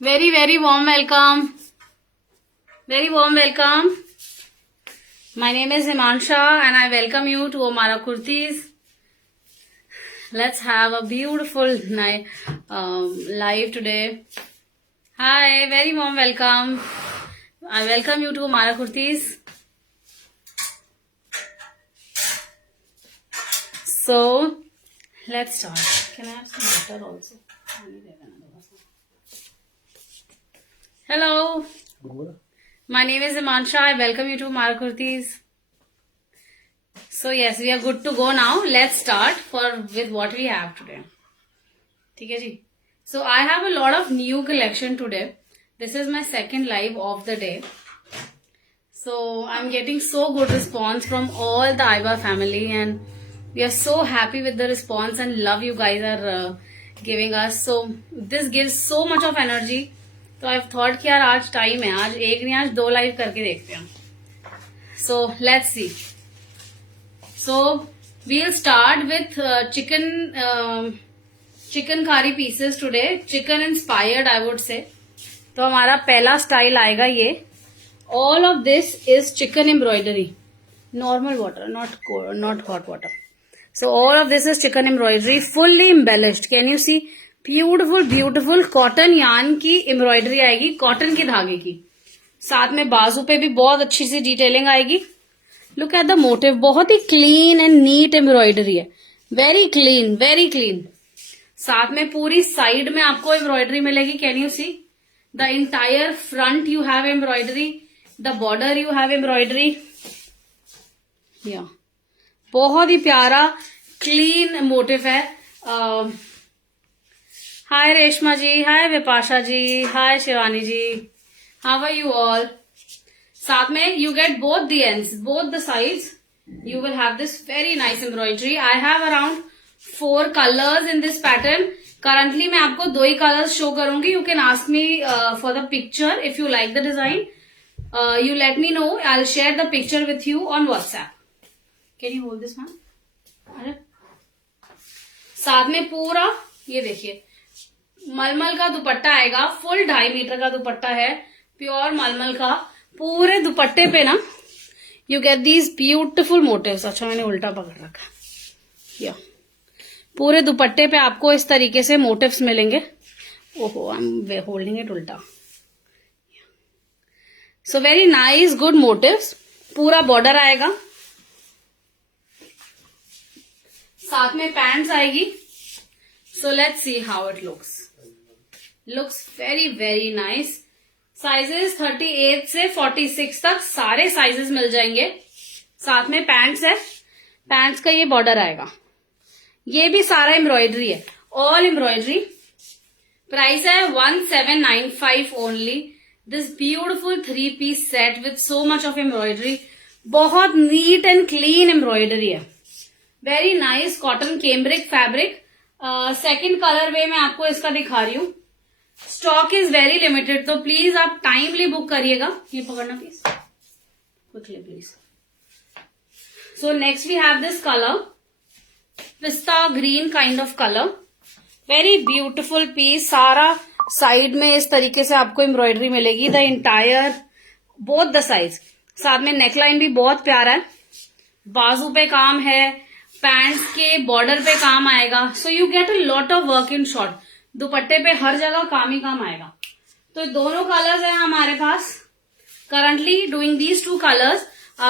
Very, very warm welcome. Very warm welcome. My name is Himansha and I welcome you to Omara Kurtis. Let's have a beautiful night live today. Hi, very warm welcome. I welcome you to Omara Kurtis. So, let's start. Can I have some water also? Hello. My name is Himansha. I welcome you to Omara Kurtis. So yes, we are good to go now. Let's start with what we have today. ठीक है जी. So I have a lot of new collection today. This is my second live of the day. So I'm getting so good response from all the Aiba family and we are so happy with the response and love you guys are giving us. So this gives so much of energy. तो I've thought कि यार आज time है, आज एक नहीं आज 2 live करके देखते हैं. So let's see. So we'll start with chicken curry pieces today. Chicken inspired I would say. तो हमारा पहला स्टाइल आएगा ये. All of this is chicken embroidery. Normal water, not hot water. So all of this is chicken embroidery, fully embellished. Can you see? Beautiful cotton yarn की embroidery आएगी, cotton के धागे की. साथ में बाजू पे भी बहुत अच्छी सी डिटेलिंग आएगी. लुक एट द मोटिव, बहुत ही क्लीन एंड नीट एम्ब्रॉयडरी है. Very clean. साथ में पूरी साइड में आपको एम्ब्रॉयडरी मिलेगी. Can you see? The entire front you have embroidery, the border you have embroidery. या बहुत ही प्यारा क्लीन मोटिव है. हाय रेशमा जी, हाय विपाशा जी, हाय शिवानी जी, हाउ आर यू ऑल. साथ में you get both the ends, both the sides. You will have this very nice embroidery. I have around 4 colours in this pattern. Currently मैं आपको 2 ही colours show करूंगी. You can ask me for the picture if you like the design. You let me know. I will share the picture with you on WhatsApp. Can you hold this ma'am? अरे साथ में पूरा ये देखिए मलमल का दुपट्टा आएगा. फुल 2.5 मीटर का दुपट्टा है, प्योर मलमल का. पूरे दुपट्टे पे ना you get these beautiful motifs. अच्छा मैंने उल्टा पकड़ रखा. या पूरे दुपट्टे पे आपको इस तरीके से मोटिव्स मिलेंगे. ओहो आई एम होल्डिंग इट उल्टा. So very nice good motifs. पूरा बॉर्डर आएगा. साथ में पैंट्स आएगी. So let's see how it looks very nice. Sizes 38 से 46 तक सारे साइजेस मिल जाएंगे. साथ में पैंट्स है. पैंट्स का ये बॉर्डर आएगा. ये भी सारा एम्ब्रॉयडरी है, ऑल एम्ब्रॉयडरी. प्राइस है 1795 only. This beautiful 3 piece set with so much of embroidery. बहुत नीट एंड क्लीन एम्ब्रॉयडरी है. Very nice cotton cambric fabric. Second colour way मैं आपको इसका दिखा रही हूँ. स्टॉक इज वेरी लिमिटेड, तो प्लीज आप टाइमली बुक करिएगा. ये पकड़ना please, quickly please. So next we have this colour, pista green kind of colour. Very beautiful piece. सारा साइड में इस तरीके से आपको एम्ब्रॉयडरी मिलेगी. The entire both the size. साथ में नेकलाइन भी बहुत प्यारा है. बाजू पे काम है, पैंट्स के बॉर्डर पे काम आएगा. So you get a lot of work in short. दुपट्टे पे हर जगह काम ही काम आएगा. तो दोनों कलर्स हैं हमारे पास. Currently doing these 2 colours.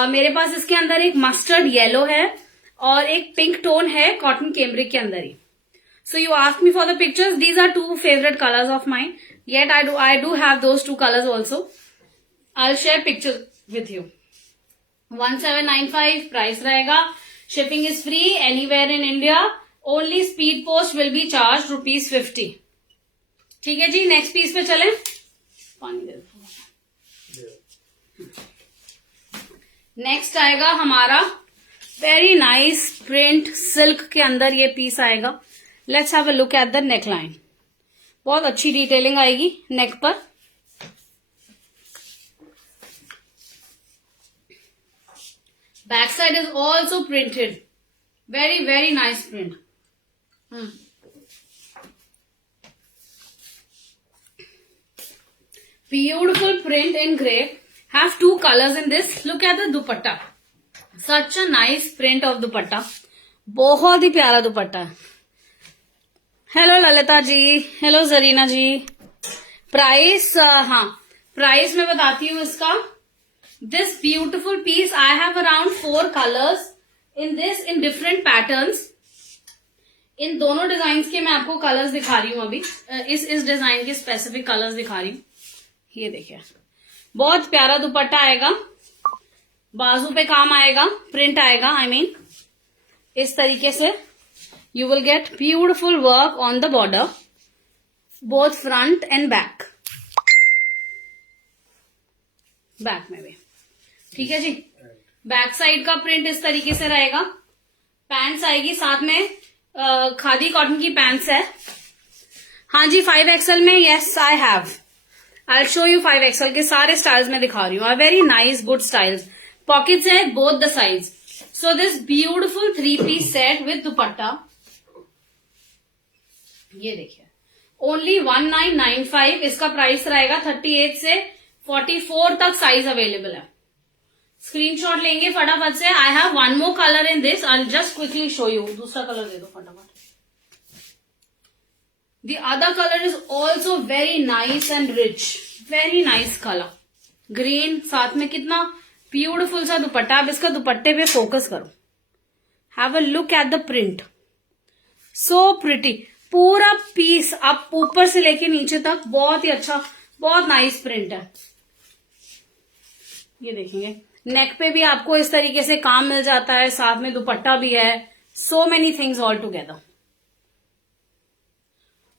मेरे पास इसके अंदर एक मस्टर्ड येलो है और एक पिंक टोन है कॉटन केम्ब्रिक के अंदर ही. So you ask me for the pictures. These are 2 favourite colours of mine. Yet I do have those 2 colours also. I will share picture with you. 1795 price रहेगा. Shipping is free anywhere in India. Only speed post will be charge ₹50. ठीक है जी. Next piece पे चलें. पानी दे दो. Next आएगा हमारा very nice print silk के अंदर ये पीस आएगा. Let's have a look at the neck line. बहुत अच्छी डिटेलिंग आएगी नेक पर. Back side is also printed. Very nice print. Beautiful print in grey. Have two colors in this. Look at the dupatta. Such a nice print of dupatta. बहुत ही प्यारा दुपट्टा है. Hello Lalita ji, hello Zarina ji. Price हाँ price मैं बताती हूँ इसका. This beautiful piece I have around 4 colours in this in different patterns. इन दोनों डिजाइन के मैं आपको कलर्स दिखा रही हूँ अभी. इस डिजाइन के स्पेसिफिक कलर्स दिखा रही हूँ. ये देखिए बहुत प्यारा दुपट्टा आएगा. बाजू पे काम आएगा, प्रिंट आएगा. I mean इस तरीके से you will get beautiful work on the border, both front and back. Back में भी ठीक है जी. बैक साइड का प्रिंट इस तरीके से रहेगा. पैंट्स आएगी साथ में. खादी कॉटन की पैंट्स है. हाँ जी 5XL में. Yes I have. I show you 5XL के सारे स्टाइल्स में दिखा रही हूँ. Very nice good styles. Pockets है both the sides. So this beautiful 3-piece set with dupatta. ये देखिए ओनली 1995 इसका प्राइस रहेगा. 38 से 44 तक साइज अवेलेबल है. स्क्रीनशॉट लेंगे फटाफट से. I have one more colour in this. I just quickly show you. दूसरा कलर दे दो फटाफट. The other color is also very nice and rich. Very nice color. Green साथ में कितना ब्यूटिफुल सा दुपट्टा. अब इसका दुपट्टे पे फोकस करो. Have a look at the print. So pretty. पूरा पीस आप ऊपर से लेके नीचे तक बहुत ही अच्छा, बहुत नाइस प्रिंट है. ये देखेंगे नेक पे भी आपको इस तरीके से काम मिल जाता है. साथ में दुपट्टा भी है. So many things all together.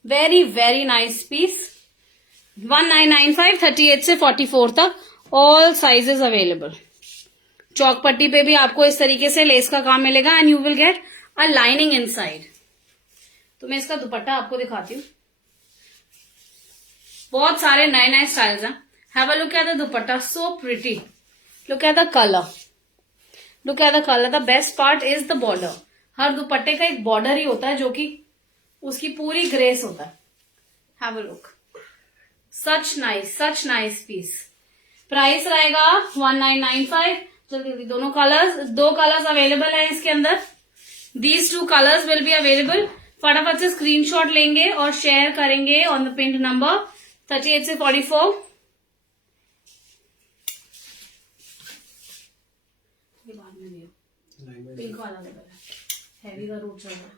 Very very nice piece. 1995 38 से 44 तक ऑल साइजेस अवेलेबल. चौक पट्टी पे भी आपको इस तरीके से लेस का काम मिलेगा and you will get a lining inside. तो मैं इसका दुपट्टा आपको दिखाती हूँ. बहुत सारे नए नए स्टाइल्स हैं. Have a look at the dupatta. So pretty. Look at the colour. Look at the colour. The best part is the border. हर दुपट्टे का एक बॉर्डर ही होता है जो कि उसकी पूरी ग्रेस होता है. Have a look. Such nice piece. Price रहेगा 1995. जल्दी दो कलर्स अवेलेबल है इसके अंदर. These 2 colours will be available. फटाफट से स्क्रीनशॉट लेंगे और शेयर करेंगे ऑन द पिन नंबर 38 से 44. ये बाद में दियो. पिंक वाला अवेलेबल है. हैवी का रूट चल रहा है.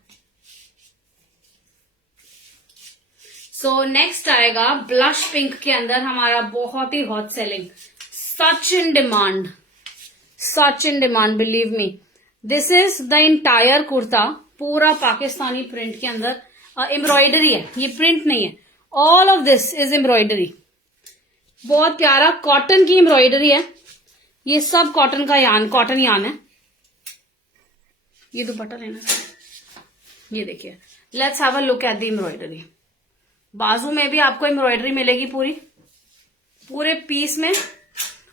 सो नेक्स्ट आएगा ब्लश पिंक के अंदर हमारा बहुत ही hot selling. Such in demand believe me. This is the entire kurta. पूरा पाकिस्तानी प्रिंट के अंदर एम्ब्रॉयडरी है. ये प्रिंट नहीं है. All of this is embroidery. बहुत प्यारा कॉटन की एम्ब्रॉयडरी है. ये सब कॉटन यान है. ये दुपट्टा लेना. ये देखिए let's have a look at the embroidery. बाजू में भी आपको एम्ब्रॉयडरी मिलेगी पूरे पीस में.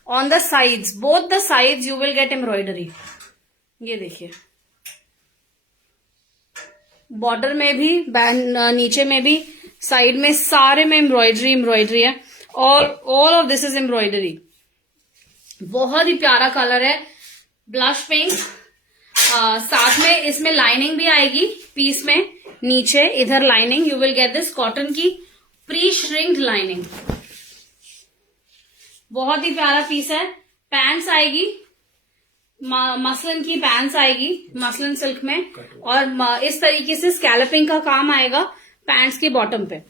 On the sides, both the sides you will gate embroidery. ये देखिए बॉर्डर में भी, नीचे में भी, साइड में सारे में एम्ब्रॉयडरी है. और all of this is embroidery. बहुत ही प्यारा कलर है ब्लश पिंक. साथ में इसमें लाइनिंग भी आएगी पीस में. नीचे इधर lining you will get this cotton की प्री श्रिंक्ड लाइनिंग. बहुत ही प्यारा पीस है. पैंट्स आएगी मसलिन की पैंट्स आएगी मसलिन सिल्क में. और इस तरीके से स्कैलपिंग का काम आएगा पैंट्स के बॉटम पे.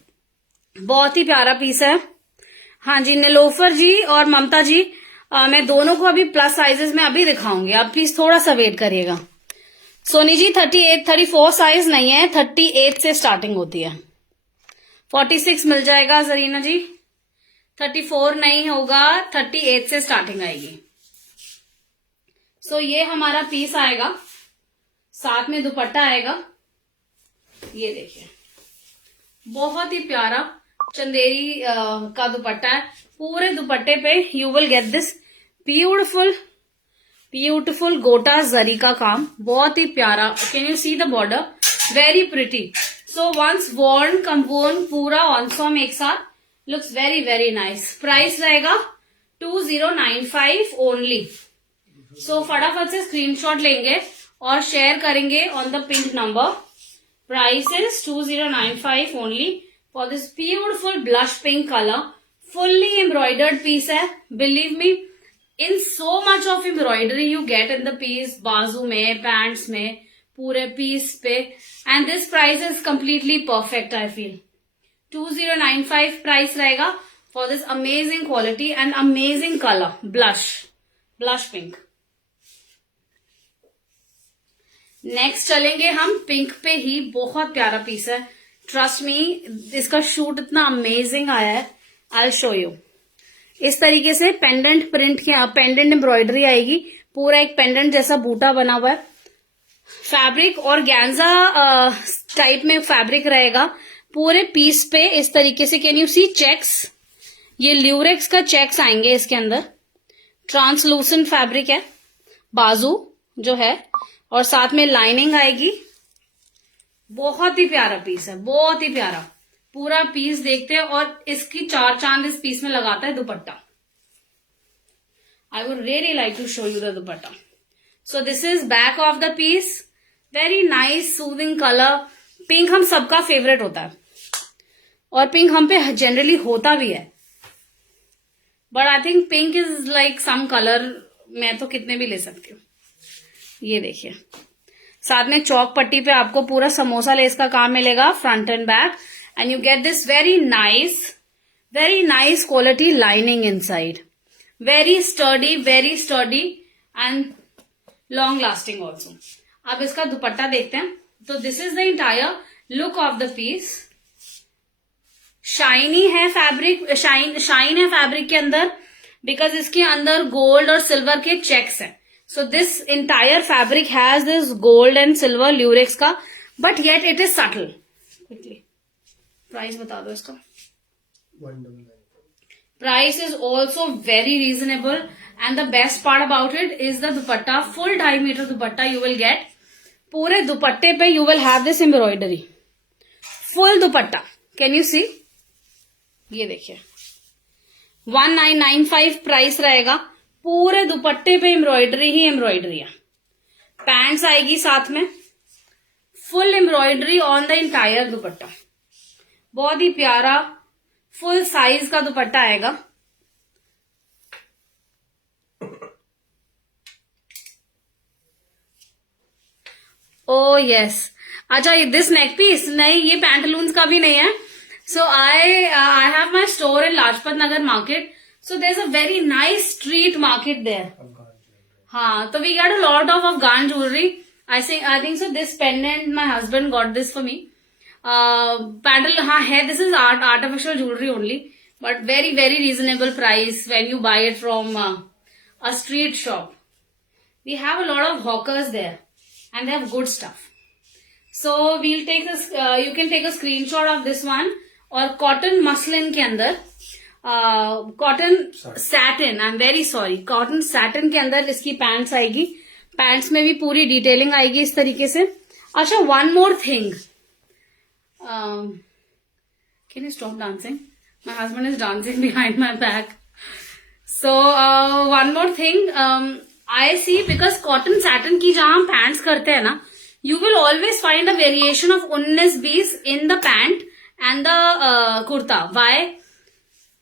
बहुत ही प्यारा पीस है. हाँ जी नीलोफर जी और ममता जी मैं दोनों को अभी प्लस साइजेस में अभी दिखाऊंगी. आप प्लीज थोड़ा सा वेट करिएगा. सोनी जी 34 साइज नहीं है. 38 से स्टार्टिंग होती है. 46 मिल जाएगा जरीना जी. 34 नहीं होगा. 38 से स्टार्टिंग आएगी. सो ये हमारा पीस आएगा. साथ में दुपट्टा आएगा. ये देखिए बहुत ही प्यारा चंदेरी का दुपट्टा है. पूरे दुपट्टे पे you will get this beautiful gota zari का काम. बहुत ही प्यारा. Can you see the border. Very pretty. So once worn कंपोन पूरा ऑनसॉम एक साथ looks very very nice. Price रहेगा 2095 ओनली. सो फटाफट से स्क्रीनशॉट लेंगे और शेयर करेंगे on the pink number. Price is 2095 only for this beautiful blush pink colour. Fully embroidered piece है. Believe me, in so much of embroidery you get in the piece. बाजू में, pants में, पूरे piece पे. And this price is completely perfect. I feel 2095 price रहेगा for this amazing quality and amazing colour. Blush pink. Next चलेंगे हम pink पे ही. बहुत प्यारा पीस है. ट्रस्ट मी, इसका शूट इतना अमेजिंग आया है. आई शो यू. इस तरीके से पेंडेंट प्रिंट के पेंडेंट एम्ब्रॉयडरी आएगी. पूरा एक पेंडेंट जैसा बूटा बना हुआ है. फैब्रिक और गैंजा टाइप में फैब्रिक रहेगा पूरे पीस पे. इस तरीके से कैन यू सी चेक्स. ये ल्यूरेक्स का चेक्स आएंगे इसके अंदर. ट्रांसलूसेंट फैब्रिक है बाजू जो है, और साथ में लाइनिंग आएगी. बहुत ही प्यारा पीस है, बहुत ही प्यारा. पूरा पीस देखते हैं और इसकी चार चांद इस पीस में लगाता है dupatta. I would really like to show you the dupatta. So this is back of the piece. Very nice soothing colour. Pink हम सबका फेवरेट होता है और पिंक हम पे जनरली होता भी है, but I think pink is like some colour. मैं तो कितने भी ले सकती हूँ. ये देखिए, साथ में चौक पट्टी पे आपको पूरा समोसा लेस का काम मिलेगा front and back. And you get this very nice quality lining inside. Very sturdy and long lasting also. अब इसका दुपट्टा देखते हैं. तो this is the entire look of the piece. Shiny है फैब्रिक, शाइन है फैब्रिक के अंदर, बिकॉज इसके अंदर गोल्ड और सिल्वर के चेक्स हैं. So this entire fabric has this gold and silver lurex का, but yet it is subtle. Quickly, price बता दो इसका. 199. Price is also very reasonable, and the best part about it is the dupatta. Full 2.5 meter dupatta you will get. पूरे दुपट्टे पे you will have this embroidery. Full dupatta. Can you see? ये देखिए, 1995 price रहेगा. पूरे दुपट्टे पे embroidery ही एम्ब्रॉयडरी है. पैंट्स आएगी साथ में. Full embroidery on the entire dupatta. बहुत ही प्यारा फुल साइज का दुपट्टा आएगा. Oh yes. अच्छा, दिस नेक पीस नहीं, ये पैंटलून्स का भी नहीं है. So I have my store in Lajpat Nagar market. So there's a very nice street market there. हाँ, so we got a lot of Afghan jewelry. I think so. This pendant, my husband got this for me. हाँ है. This is artificial jewelry only, but very very reasonable price when you buy it from a street shop. We have a lot of hawkers there, and they have good stuff. So we'll take this. You can take a screenshot of this one. और cotton muslin के अंदर cotton satin, I am very sorry, cotton satin के अंदर इसकी pants आएगी. Pants में भी पूरी डिटेलिंग आएगी इस तरीके से. अच्छा, one more thing. Can you stop dancing? My husband is dancing behind my back. So one more thing I see, because cotton satin की जहां हम पैंट्स करते हैं ना, you will always find a variation of 19-20 in the pant and the kurta. Why?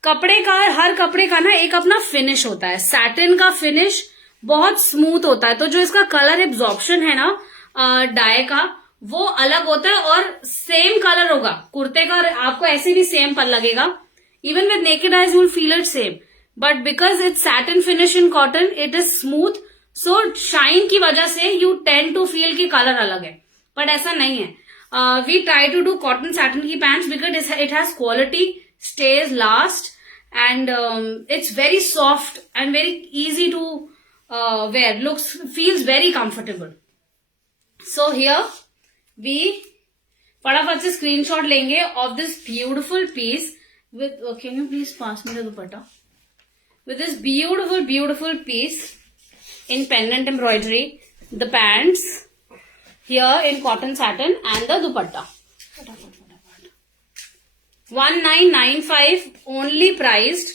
हर कपड़े का ना एक अपना फिनिश होता है. सैटिन का फिनिश बहुत स्मूथ होता है, तो जो इसका कलर एब्जॉर्प्शन है ना डाई का, वो अलग होता है. और सेम कलर होगा कुर्ते का, आपको ऐसे भी सेम पर लगेगा. Even with naked eyes you will feel it same, but because it's satin finish in cotton, it is smooth. So shine की वजह से यू टेंड टू फील की कलर अलग है, बट ऐसा नहीं है. We try to do cotton satin की pants because it has quality, stays last, and it's very soft and very easy to wear. Feels very comfortable. So here we फटाफट से screenshot लेंगे of this beautiful piece with, can you please pass me the dupatta? With this beautiful piece in pendant embroidery, the pants here in cotton satin and the dupatta. 1995 only priced,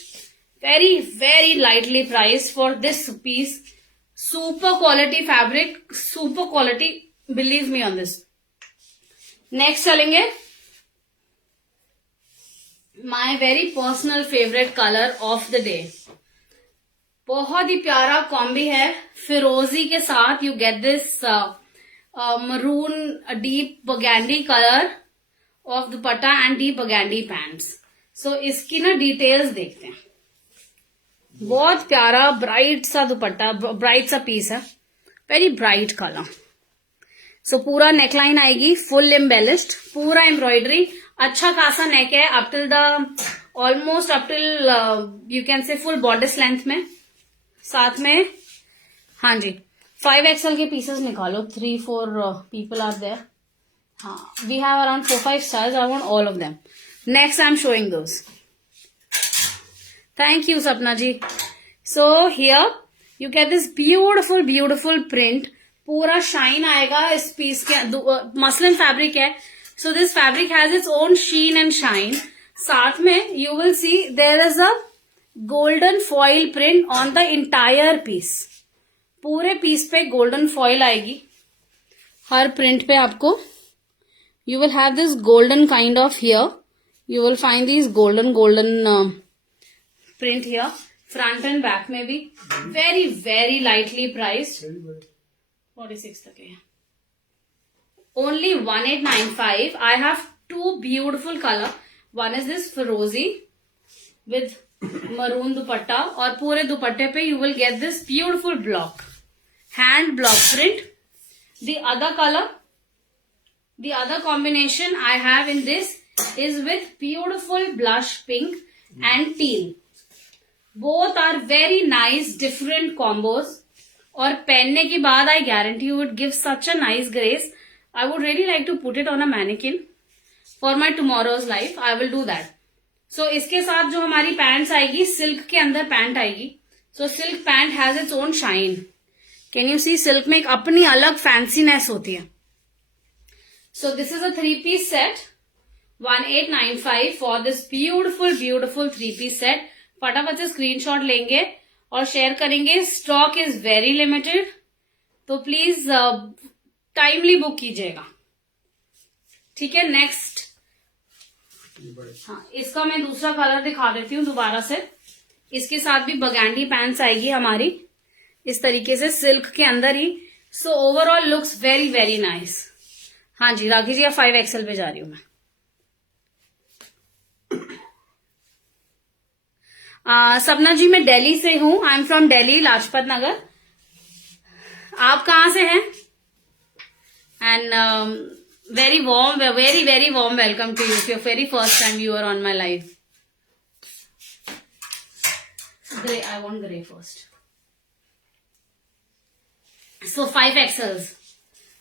very very lightly priced for this piece. Super quality fabric, super quality, believe me on this. Next चलेंगे my very personal favorite color of the day. बहुत ही प्यारा combi है फिरोजी के साथ. You get this maroon deep burgundy colour of dupatta and deep burgundy pants. So इसकी ना डिटेल्स देखते हैं. बहुत प्यारा ब्राइट सा दुपट्टा, ब्राइट सा पीस है, वेरी ब्राइट कलर. सो पूरा नेकलाइन आएगी फुल एम्बेलिश्ड, पूरा एम्ब्रॉयडरी, अच्छा खासा नेक है up till the almost up till you can say full bodice length में. साथ में हाँ जी 5XL के पीसेस निकालो. 3-4 पीपल आर देयर. हाँ, we have around 4-5 styles. I want all of them. Next I am showing those. Thank you Sapna ji. So here you get this beautiful beautiful print. पूरा shine आएगा इस पीस के. Muslin fabric है, so this fabric has its own sheen and shine. साथ में you will see there is a golden foil print on the entire piece. पूरे piece पे golden foil आएगी. हर प्रिंट पे आपको you will have this golden kind of here. You will find this golden print here. Front and back में भी very very lightly priced. 46 तक है. Only 1895. I have 2 beautiful colour. One is this फिरोजी with maroon दुपट्टा, और पूरे दुपट्टे पे you will get this beautiful block, hand block print. The other colour, the other combination I have in this is with beautiful blush pink and teal. Both are very nice different combos, और पहनने के बाद I guarantee you it give such a nice grace. I would really like to put it on a mannequin for my tomorrow's life. I will do that. So इसके साथ जो हमारी pants आएगी, silk के अंदर पैंट आएगी. So silk pant has its own shine. Can you see, silk में एक अपनी अलग फैंसीनेस होती है. So this is a 3-piece set. 1895 for this beautiful beautiful 3-piece set. फटाफट से स्क्रीनशॉट लेंगे और शेयर करेंगे. स्टॉक इज वेरी लिमिटेड, तो प्लीज टाइमली बुक कीजिएगा. ठीक है. नेक्स्ट, हाँ, इसका मैं दूसरा कलर दिखा देती हूँ दोबारा से. इसके साथ भी बगैंडी पैंट्स आएगी हमारी इस तरीके से सिल्क के अंदर ही. So overall looks very very nice. हाँ जी राखी जी, 5XL पे जा रही हूं मैं. सपना जी मैं दिल्ली से हूं. I am from Delhi, Lajpat Nagar. आप कहाँ से हैं? And very very warm welcome to you. It's your very first time you are on my live. Grey, I want grey first. So 5XLs,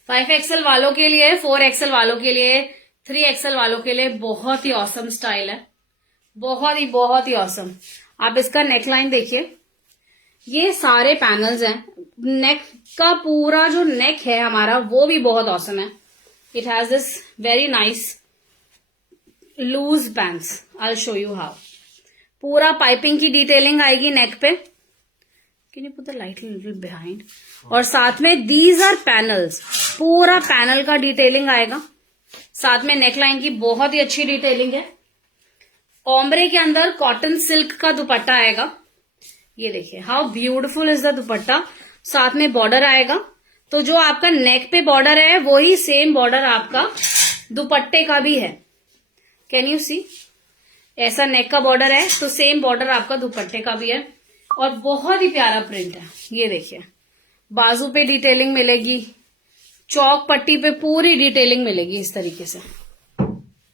5XL वालों के लिए, 4XL वालों के लिए, 3XL वालों के लिए बहुत ही औसम स्टाइल है. बहुत ही औसम. आप इसका नेकलाइन देखिए. ये सारे पैनल्स हैं. नेक का पूरा जो नेक है हमारा वो भी बहुत औसम है. It has this very nice loose pants. I'll show you how. पूरा पाइपिंग की डिटेलिंग आएगी नेक पे. Can you put the light a little behind? और साथ में these are panels. पूरा पैनल का डिटेलिंग आएगा. साथ में नेकलाइन की बहुत ही अच्छी डिटेलिंग है. ओम्ब्रे के अंदर कॉटन सिल्क का दुपट्टा आएगा. ये देखिए हाउ ब्यूटिफुल इज द दुपट्टा. साथ में बॉर्डर आएगा. तो जो आपका नेक पे बॉर्डर है वही सेम बॉर्डर आपका दुपट्टे का भी है. कैन यू सी, ऐसा नेक का बॉर्डर है तो सेम बॉर्डर आपका दुपट्टे का भी है. और बहुत ही प्यारा प्रिंट है. ये देखिए बाजू पे डिटेलिंग मिलेगी, चौक पट्टी पे पूरी डिटेलिंग मिलेगी इस तरीके से.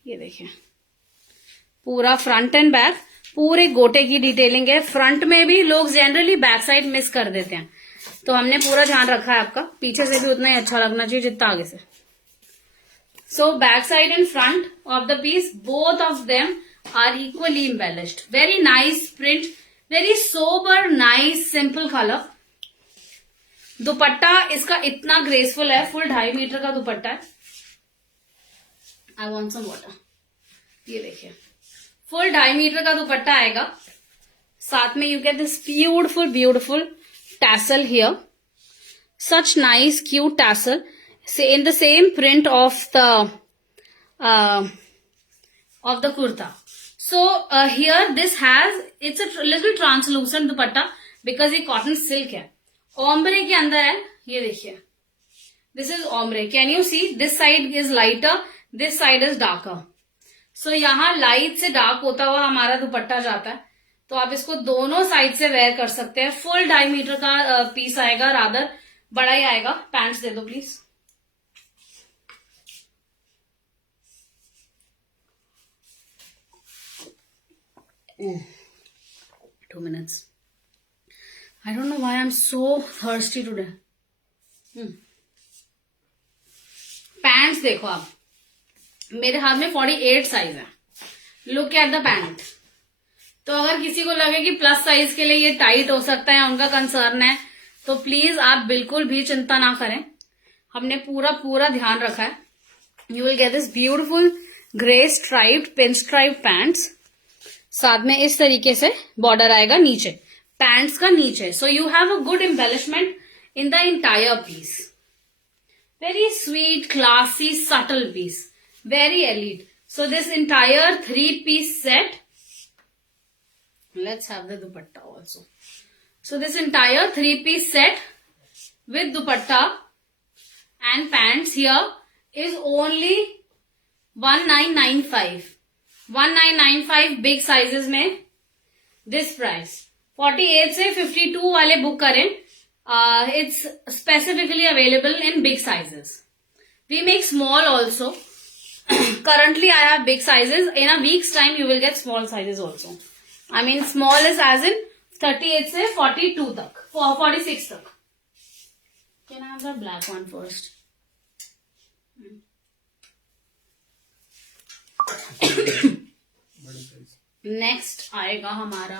ये देखिए पूरा फ्रंट एंड बैक पूरे गोटे की डिटेलिंग है. फ्रंट में भी लोग जनरली बैक साइड मिस कर देते हैं, तो हमने पूरा ध्यान रखा है आपका. पीछे से भी उतना ही अच्छा लगना चाहिए जितना आगे से. So back side and front of the piece both of them are equally embellished. Very nice print, very sober nice simple colour. Dupatta इसका इतना ग्रेसफुल है. फुल 2.5 मीटर का दुपट्टा है. I want some water. ये देखिए फुल 2.5 मीटर का दुपट्टा आएगा। साथ में you get this beautiful beautiful tassel here, such nice cute tassel in the same print of the kurta. So here this has, it's a little translucent dupatta because ये cotton silk है, ombre के अंदर है। ये देखिए, this is ombre. Can you see? This side is lighter, this side is darker. So यहाँ light से dark होता हुआ हमारा दुपट्टा जाता है, तो आप इसको दोनों साइड से वेयर कर सकते हैं। फुल 2.5 मीटर का पीस आएगा, रादर बड़ा ही आएगा। पैंट्स दे दो please. Oh, 2 minutes. I don't know why I'm so thirsty today. Pants देखो आप, मेरे हाथ में 48 साइज है। Look at the pant. तो अगर किसी को लगे कि प्लस साइज के लिए ये टाइट हो सकता है, उनका कंसर्न है, तो प्लीज आप बिल्कुल भी चिंता ना करें। हमने पूरा ध्यान रखा है। You will get this beautiful grey striped pin striped pants. साथ में इस तरीके से बॉर्डर आएगा नीचे, पैंट्स का नीचे। So you have a good embellishment in the entire piece. Very sweet, classy, subtle piece, very elite. So this entire 3-piece set, let's have the dupatta also. So this entire 3-piece set with dupatta and pants here is only 1995. 1995 big sizes में this price. 48 से 52 वाले book करें। It's specifically available in big sizes. We make small also. Currently I have big sizes. In a week's time you will get small sizes also. I mean small is as in 38 से 42 तक, 46 तक। Can I have the black one first? Next आएगा हमारा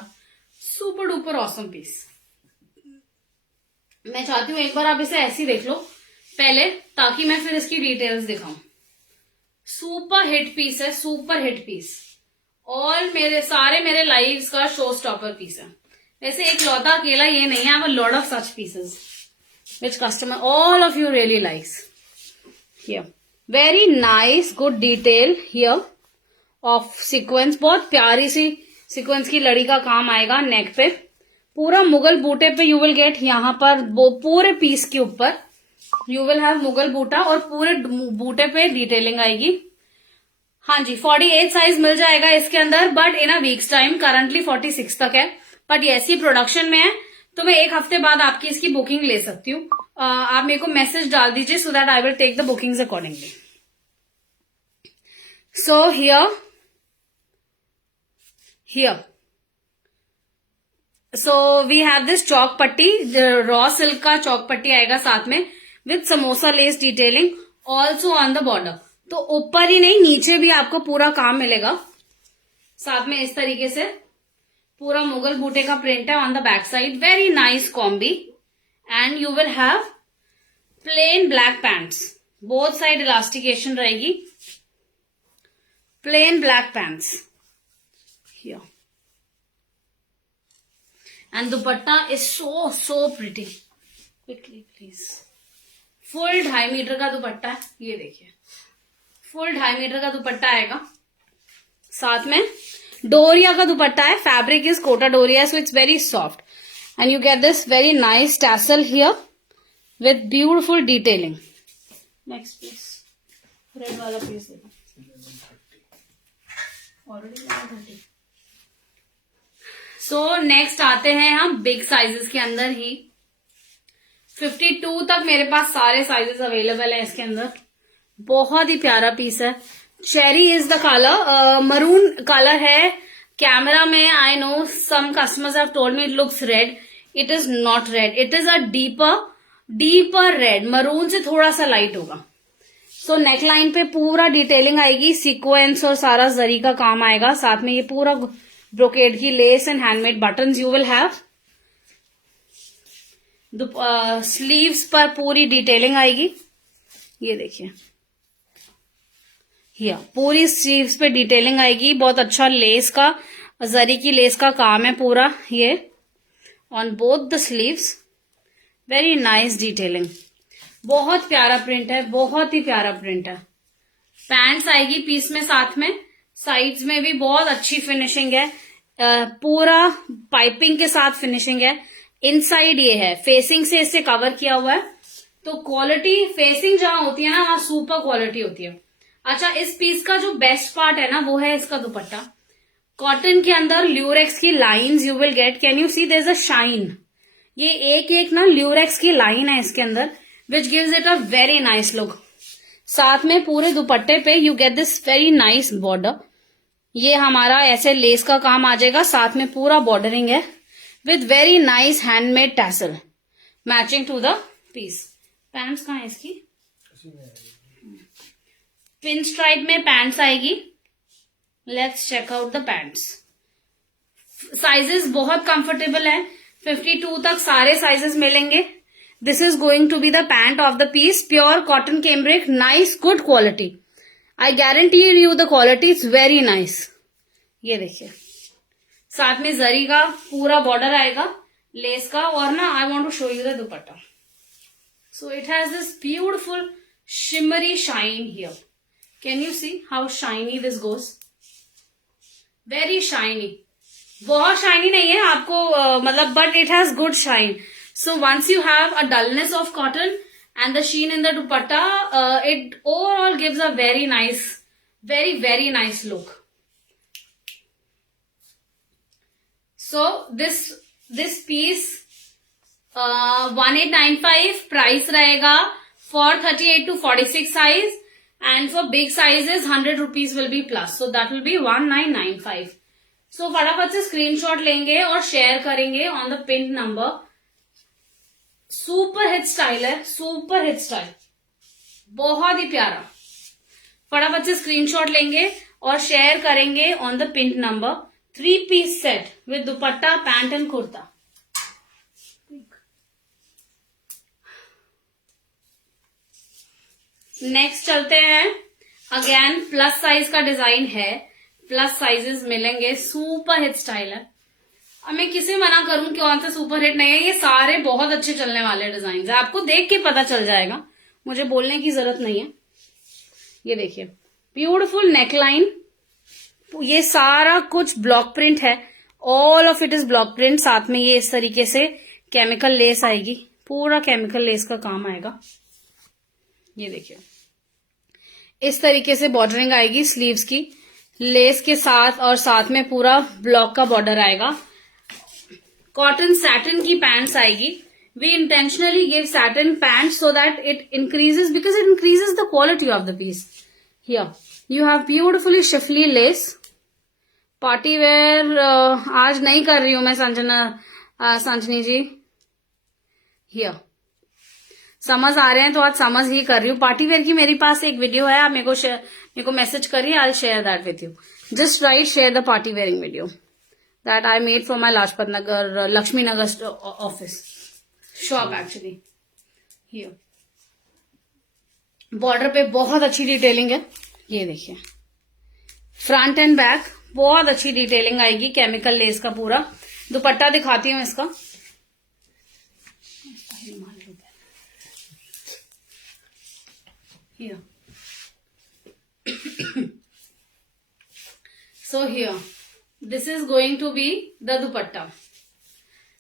super duper awesome piece. मैं चाहती हूं एक बार आप इसे ऐसी देख लो पहले, ताकि मैं फिर इसकी डिटेल्स दिखाऊं। सुपर हिट पीस है, सुपर हिट पीस। ऑल मेरे लाइव्स का शो स्टॉपर पीस है। वैसे एक लौता अकेला ये नहीं है, I have a lot of such pieces which customer all of you really likes. Here very nice good detail here of sequence. बहुत प्यारी सी सीक्वेंस की लड़ी का काम आएगा नेक पे। पूरा मुगल बूटे पे यू विल गेट, यहाँ पर पूरे पीस के ऊपर यू विल हैव मुगल बूटा और पूरे बूटे पे डिटेलिंग आएगी। हाँ जी, 48 साइज मिल जाएगा इसके अंदर, but in a week's time. Currently 46 तक है, बट ऐसी प्रोडक्शन में है तो मैं एक हफ्ते बाद आपकी इसकी बुकिंग ले सकती हूँ। आप मेरे को मैसेज डाल दीजिए so that I will take the bookings accordingly. So here so we have this चौक पट्टी, रॉ सिल्क का चौक पट्टी आएगा साथ में with samosa lace detailing also on the border. तो ऊपर ही नहीं, नीचे भी आपको पूरा काम मिलेगा। साथ में इस तरीके से पूरा मुगल बूटे का प्रिंट है on the back side. Very nice combi. And you will have plain black pants, both side elastication रहेगी। Plain black pants here and dupatta is so pretty. Quickly please. Full 2.5 metre का दुपट्टा है, ये देखिए full 2.5 metre का दुपट्टा आएगा। साथ में डोरिया का दुपट्टा है, fabric is Kota Doria, so it's very soft and you get this very nice tassel here with beautiful detailing. Next piece, red वाला पीस देखो, ऑलरेडी। सो नेक्स्ट आते हैं हम बिग साइजेस के अंदर ही। 52 तक मेरे पास सारे साइजेस अवेलेबल है इसके अंदर। बहुत ही प्यारा पीस है। Cherry is the colour, maroon colour है कैमरा में। I know some customers have told me it looks red, it is not red, it is a deeper red. Maroon से थोड़ा सा लाइट होगा। सो नेकलाइन पे पूरा डिटेलिंग आएगी, सीक्वेंस और सारा जरी का काम आएगा। साथ में ये पूरा ब्रोकेड की less and handmade buttons you will have. Sleeves पर पूरी डिटेलिंग आएगी, ये देखिए। हियर पूरी स्लीव्स पे डिटेलिंग आएगी, बहुत अच्छा लेस का, जरी की लेस का काम है पूरा ये on both the sleeves. Very nice detailing, बहुत प्यारा प्रिंट है, बहुत ही प्यारा प्रिंट है। पैंट्स आएगी पीस में साथ में, साइड्स में भी बहुत अच्छी फिनिशिंग है, पूरा पाइपिंग के साथ फिनिशिंग है। इनसाइड ये है, फेसिंग से इसे कवर किया हुआ है, तो क्वालिटी फेसिंग जहां होती है ना वहां सुपर क्वालिटी होती है। अच्छा, इस पीस का जो बेस्ट पार्ट है ना वो है इसका दुपट्टा। कॉटन के अंदर ल्यूरेक्स की lines you will get, can you see there is a shine, ये एक एक ना ल्यूरेक्स की लाइन है इसके अंदर, which gives it a very nice look. साथ में पूरे दुपट्टे पे you get this very nice border, ये हमारा ऐसे लेस का काम आ जाएगा, साथ में पूरा बॉर्डरिंग है with very nice handmade tassel matching to the piece. Pants कहाँ है इसकी? पिन स्ट्राइप में पैंट्स आएगी। Let's check out the pants. Sizes बहुत कंफर्टेबल है, 52 तक सारे साइजेस मिलेंगे। This is going to be the pant of the piece, pure cotton cambric, nice good quality. I guarantee you the quality is very nice. ये देखिए, साथ में जरी का पूरा बॉर्डर आएगा लेस का, और ना I want to show you the dupatta. So it has this beautiful shimmery shine here, can you see how shiny this goes, very shiny. बहुत शाइनी नहीं है आपको मतलब, but it has good shine. So once you have a dullness of cotton and the sheen in the dupatta, it overall gives a very nice, very nice look. So this piece 1895 price रहेगा for 38 to 46 size, and for big sizes 100 rupees will be plus, so that will be 1995. So फटाफट से screenshot लेंगे और share करेंगे on the pin number. Super hit style है, super hit style, बहुत ही प्यारा। फटाफट से स्क्रीनशॉट लेंगे और शेयर करेंगे on the pin number. 3 piece set with dupatta, pant and kurta. Next चलते हैं, अगेन प्लस साइज का डिजाइन है, प्लस साइजेस मिलेंगे, सुपर हिट स्टाइल है। अब मैं किसे मना करूं कौन सा सुपर हिट नहीं है, ये सारे बहुत अच्छे चलने वाले डिजाइन है, आपको देख के पता चल जाएगा, मुझे बोलने की जरूरत नहीं है। ये देखिए, ब्यूटिफुल नेकलाइन, ये सारा कुछ ब्लॉक प्रिंट है, all of it is block print. साथ में ये इस तरीके से केमिकल लेस आएगी, पूरा केमिकल लेस का काम आएगा। ये देखिए, इस तरीके से बॉर्डरिंग आएगी स्लीव्स की लेस के साथ, और साथ में पूरा ब्लॉक का बॉर्डर आएगा। कॉटन सैटिन की पैंट्स आएगी। We intentionally give satin pants so that it increases, because it increases the quality of the piece. Here you have beautifully schiffli lace, party wear आज नहीं कर रही हूं मैं संजनी जी। हियर समझ आ रहे हैं तो आज समझ ही कर रही हूँ। पार्टी वेयर की मेरे पास एक वीडियो है, आप मेरे को मैसेज करिए, आई will share that with you. Just right share the party wearing video that I made for my Lajpat Nagar Lakshmi Nagar office shop actually. Here border पे बहुत अच्छी डिटेलिंग है, ये देखिए, फ्रंट एंड बैक बहुत अच्छी डिटेलिंग आएगी, केमिकल लेस का पूरा। दुपट्टा दिखाती हूँ इसका, here so here this is going to be the dupatta.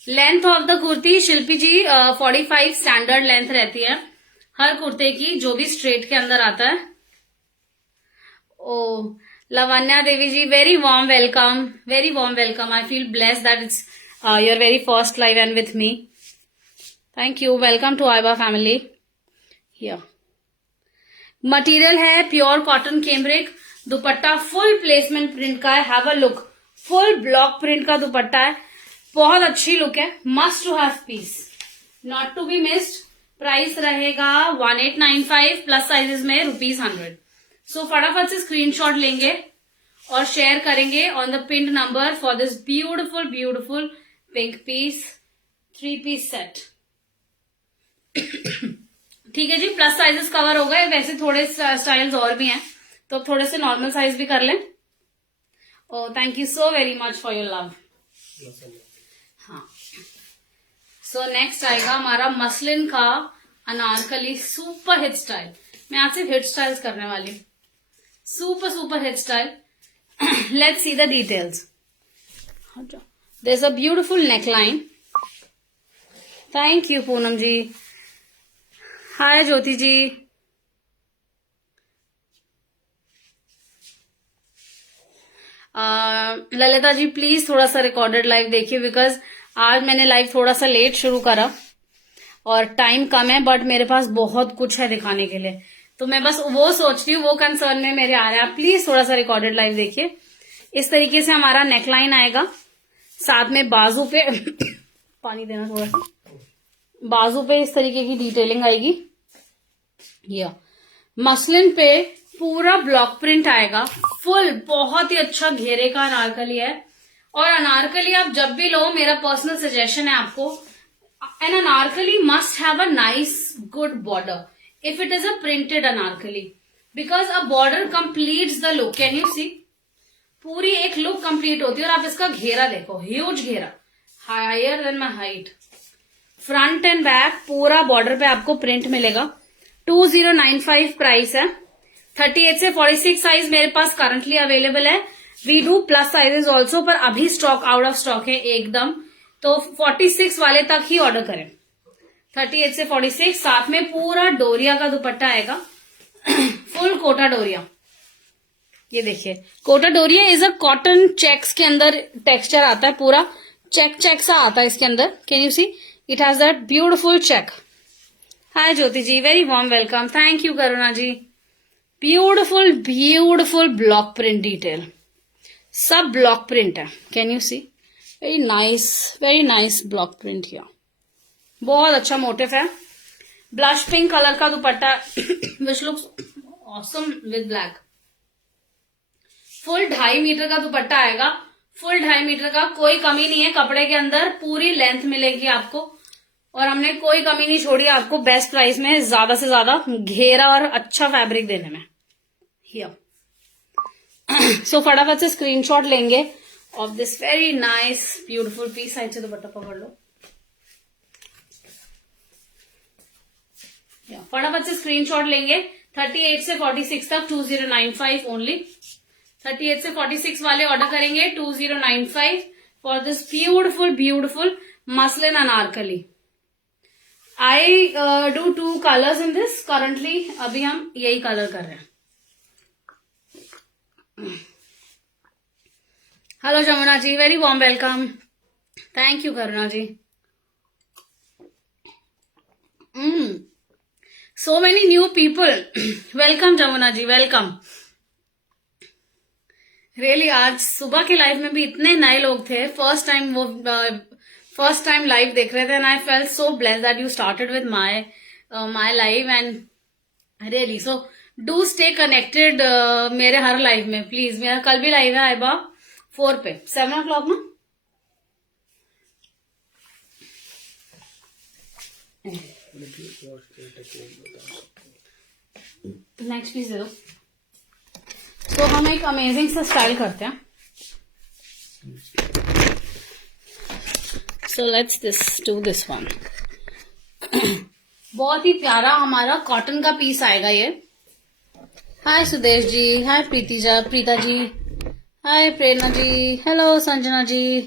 Length of the kurti Shilpi ji 45 standard length रहती है हर कुर्ते की, जो भी स्ट्रेट के अंदर आता है। Oh Lavanya Devi ji, very warm welcome, very warm welcome. I feel blessed that it's your very first live and with me. Thank you, welcome to Aiba family. Here material है pure cotton cambric, dupatta full placement print का है, have a look, full block print का दुपट्टा है, बहुत अच्छी look है, must to have piece, not to be missed. Price रहेगा 1895 plus sizes में ₹100। सो फटाफट से स्क्रीनशॉट लेंगे और शेयर करेंगे on the pin number for this beautiful beautiful pink piece 3 piece set. ठीक है जी, प्लस साइजेस कवर हो गए, वैसे थोड़े स्टाइल्स और भी हैं, तो अब थोड़े से नॉर्मल साइज भी कर लें। Oh thank you so very much for your love. हाँ, सो नेक्स्ट आएगा हमारा मसलिन का अनारकली सुपर हिट स्टाइल। मैं आज सिर्फ हिट स्टाइल्स करने वाली हूँ, super super hit style. Let's see the details. There is a beautiful neckline. Thank you Poonam ji. Hi Jyoti ji. Lalita ji please थोड़ा सा रिकॉर्डेड लाइव देखिए, बिकॉज आज मैंने लाइव थोड़ा सा लेट शुरू करा और टाइम कम है, बट मेरे पास बहुत कुछ है दिखाने के लिए, तो मैं बस वो सोचती हूँ, वो कंसर्न में मेरे आ रहा है। प्लीज थोड़ा सा रिकॉर्डेड लाइव देखिए। इस तरीके से हमारा नेकलाइन आएगा, साथ में बाजू पे पानी देना थोड़ा सा, बाजू पे इस तरीके की डिटेलिंग आएगी। या मसलिन पे पूरा ब्लॉक प्रिंट आएगा, फुल बहुत ही अच्छा घेरे का अनारकली है। और अनारकली आप जब भी लो, मेरा पर्सनल सजेशन है आपको, an anarkali must have a nice good border if it is a printed anarkali, because a border completes the look. Can you see, पूरी एक लुक कंप्लीट होती है। और आप इसका घेरा देखो, ह्यूज घेरा, higher than my height. Front and back पूरा बॉर्डर पे आपको प्रिंट मिलेगा। 2095 प्राइस है। 38 से 46 साइज मेरे पास करंटली अवेलेबल है। We do plus sizes also, पर अभी स्टॉक आउट ऑफ स्टॉक है एकदम, तो 46 वाले तक ही ऑर्डर करें। 38 से 46। साथ में पूरा डोरिया का दुपट्टा आएगा, फुल कोटा डोरिया। ये देखिए, Kota Doria is a cotton checks के अंदर टेक्सचर आता है, पूरा चेक चेक सा आता है इसके अंदर। Can you see, it has that beautiful check. Hi Jyoti ji, very warm welcome. Thank you Karuna ji. Beautiful beautiful block print detail, सब ब्लॉक प्रिंट है। Can you see, very nice block print किया, बहुत अच्छा मोटिव है। ब्लश पिंक कलर का dupatta which looks awesome with black. Full 2.5 metre का दुपट्टा आएगा, full 2.5 metre का, कोई कमी नहीं है कपड़े के अंदर, पूरी लेंथ मिलेगी आपको। और हमने कोई कमी नहीं छोड़ी आपको बेस्ट प्राइस में, ज्यादा से ज्यादा घेरा और अच्छा फैब्रिक देने में। हियर सो फटाफट से स्क्रीनशॉट लेंगे off this very nice beautiful piece. Side से दुपट्टा पकड़ लो, फटाफट से स्क्रीनशॉट लेंगे। 38 से 46 तक 2095 ओनली। 38 से 46 वाले ऑर्डर करेंगे 2095 for this beautiful beautiful muslin anarkali. I do 2 colours in this currently, अभी हम यही कलर कर रहे हैं। Hello Jamuna ji, very warm welcome. Thank you Karuna ji. So many new people, welcome Jamuna ji, welcome. Really आज सुबह के लाइव में भी इतने नए लोग थे, फर्स्ट टाइम लाइव देख रहे थे, and I felt so blessed that you started with my live, and really so do stay connected मेरे हर लाइव में प्लीज। मेरा कल भी लाइव है आइबा 4 पे 7 o'clock ना। नेक्स्ट प्लीज दे दो। तो हम एक अमेजिंग सा स्टाइल करते हैं। So let's do this one. बहुत ही प्यारा हमारा कॉटन का पीस आएगा ये। Hi Sudesh ji, hi Preeta ji, hi Prerna ji, hello Sanjana ji,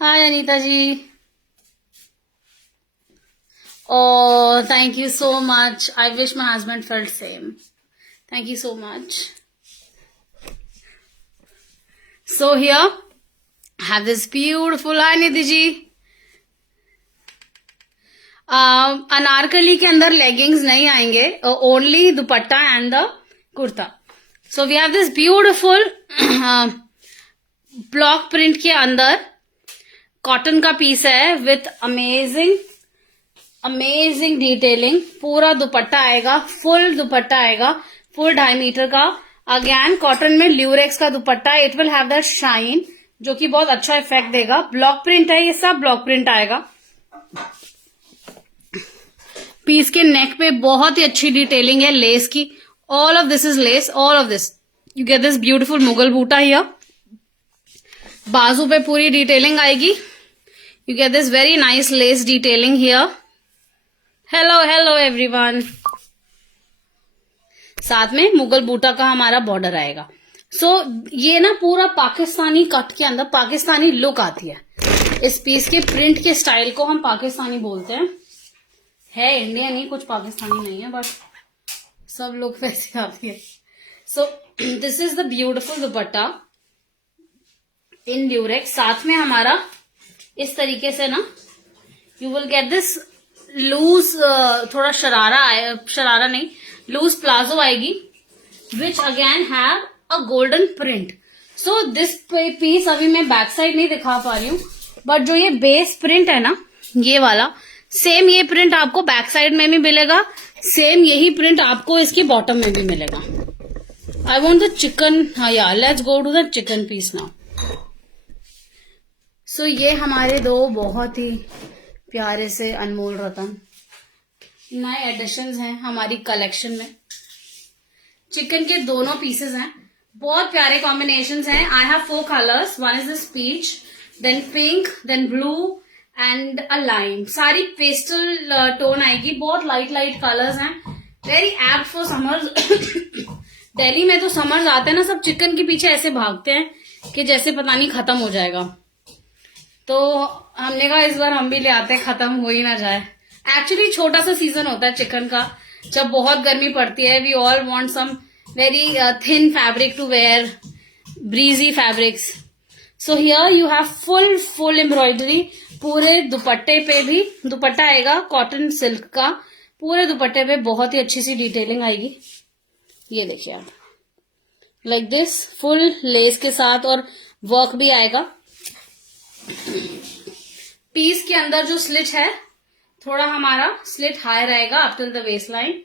hi Anita ji. Oh, thank you so much. I wish my husband felt same. Thank you so much. So here, have this beautiful, hi Nidhi ji. Anarkali के अंदर leggings नहीं आएंगे, only dupatta and the kurta. So we have this beautiful block print के अंदर cotton का piece है with amazing detailing. पूरा दुपट्टा आएगा, फुल दुपट्टा आएगा, फुल 2.5 मीटर का। अगेन कॉटन में ल्यूरेक्स का दुपट्टा, it will have that shine जो कि बहुत अच्छा इफेक्ट देगा। ब्लॉक प्रिंट है, ये सब ब्लॉक प्रिंट आएगा। पीस के नेक पे बहुत ही अच्छी डिटेलिंग है लेस की, All of this is lace, all of this. You get this beautiful Mughal boota here. बाजू पे पूरी डिटेलिंग आएगी. You get this very nice lace detailing here. Hello everyone. साथ में मुगल बूटा का हमारा बॉर्डर आएगा. ये ना पूरा पाकिस्तानी कट के अंदर पाकिस्तानी लुक आती है. इस पीस के प्रिंट के स्टाइल को हम पाकिस्तानी बोलते हैं. है इंडियन ही, कुछ पाकिस्तानी नहीं है, बट सब लोग वैसे आती है. So this is the beautiful dupatta in lurex. साथ में हमारा इस तरीके से ना you will get this loose, थोड़ा शरारा नहीं, लूज प्लाजो आएगी, which again have a golden print. So this piece अभी मैं बैक साइड नहीं दिखा पा रही हूँ, बट जो ये बेस प्रिंट है ना, ये वाला सेम ये प्रिंट आपको बैक साइड में भी मिलेगा. सेम यही प्रिंट आपको इसकी बॉटम में भी मिलेगा. I want the chikan. हाँ यार, let's go to the chikan piece now. So ये हमारे दो बहुत ही प्यारे से अनमोल रतन नए एडिशंस हैं हमारी कलेक्शन में. चिकन के दोनों पीसेस हैं, बहुत प्यारे कॉम्बिनेशंस हैं. I have 4 colours. One is this peach, then pink, then blue and a lime. सारी पेस्टल टोन आएगी. बहुत लाइट कलर्स हैं. Very apt for summers. Delhi में तो समर्स आते हैं ना, सब चिकन के पीछे ऐसे भागते हैं कि जैसे पता नहीं खत्म हो जाएगा. तो हमने कहा इस बार हम भी ले आते हैं, खत्म हो ही ना जाए. एक्चुअली छोटा सा सीजन होता है चिकन का, जब बहुत गर्मी पड़ती है. We all want some very thin fabric to wear, breezy fabrics. So here you have full embroidery. पूरे दुपट्टे पे भी दुपट्टा आएगा कॉटन सिल्क का. पूरे दुपट्टे पे बहुत ही अच्छी सी डिटेलिंग आएगी. ये देखिए आप, लाइक दिस फुल लेस के साथ, और वर्क भी आएगा. पीस के अंदर जो स्लिट है, थोड़ा हमारा स्लिट हाई रहेगा up till the waist line.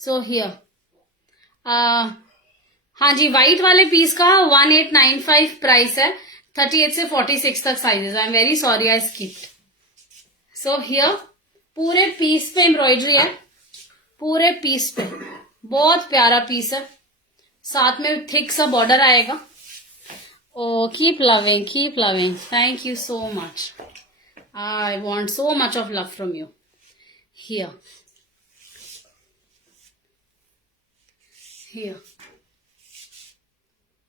So here हाँ जी, व्हाइट वाले पीस का 1895 प्राइस है. 38 से 46 तक sizes. I am very sorry I skipped. So here पूरे पीस पे एम्ब्रॉयडरी है. पूरे पीस पे बहुत प्यारा पीस है. साथ में थिक सा बॉर्डर आएगा. Oh keep loving. Thank you so much. I want so much of love from you. Here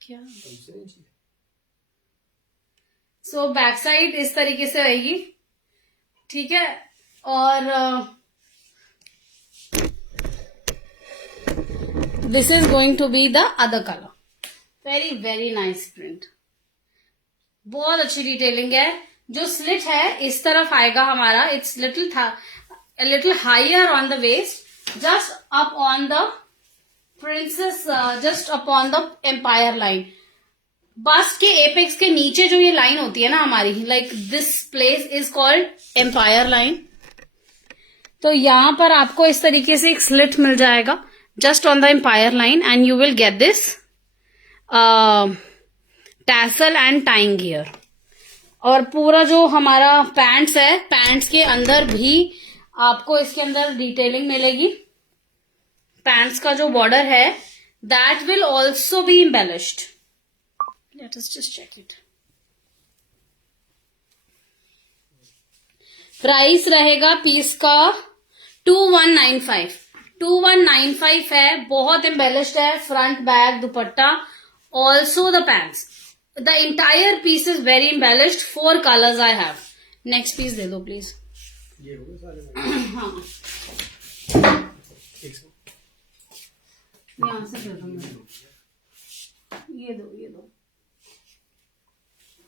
क्या सो बैक साइड इस तरीके से रहेगी. ठीक है. और this is going to be the other color. very nice print. बहुत अच्छी डिटेलिंग है. जो स्लिट है इस तरफ आएगा हमारा. It's little higher on the waist, just up on the princess, just upon the empire line. Bust के एपेक्स के नीचे जो ये लाइन होती है ना हमारी, like this place is called empire line. तो यहां पर आपको इस तरीके से एक स्लिट मिल जाएगा just on the empire line, and you will get this tassel and tying here. और पूरा जो हमारा पैंट्स है, पैंट्स के अंदर भी आपको इसके अंदर डिटेलिंग मिलेगी. पैंट्स का जो बॉर्डर है that will also be embellished. Let us just check it. Price रहेगा पीस का 2195. 2195 है. बहुत एम्बेलिश्ड है. Front back dupatta, also the pants. The entire piece is very embellished. 4 colours I have. Next piece दे दो प्लीज. हाँ, यहां से दे दो. ये दो.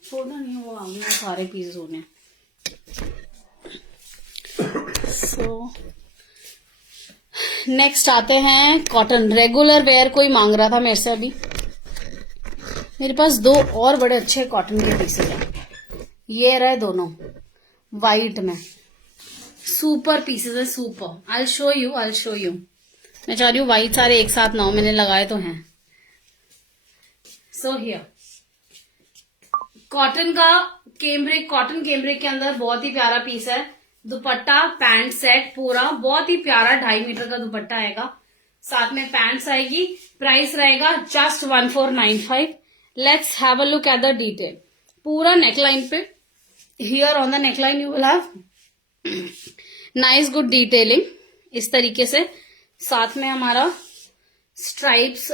छोड़ना नहीं, वो आगे सारे पीस होने. सो नेक्स्ट आते हैं कॉटन. रेगुलर वेयर कोई मांग रहा था मेरे से. अभी मेरे पास 2 और बड़े अच्छे कॉटन के पीसेस हैं. ये रहे दोनों वाइट में. सुपर पीसेस है, सुपर. I show you. मैं चाह रही हूँ वाइट सारे एक साथ ना हो. मैंने लगाए तो हैं. सो हियर कॉटन का कॉटन कैमब्रिक के अंदर बहुत ही प्यारा पीस है. दुपट्टा पैंट सेट पूरा बहुत ही प्यारा 2.5 मीटर का दुपट्टा आएगा, साथ में पैंट्स आएगी। प्राइस रहेगा just 1495। Let's have a look at the detail. पूरा नेकलाइन पे, here on the neckline you will have nice good detailing इस तरीके से। साथ में हमारा स्ट्राइप्स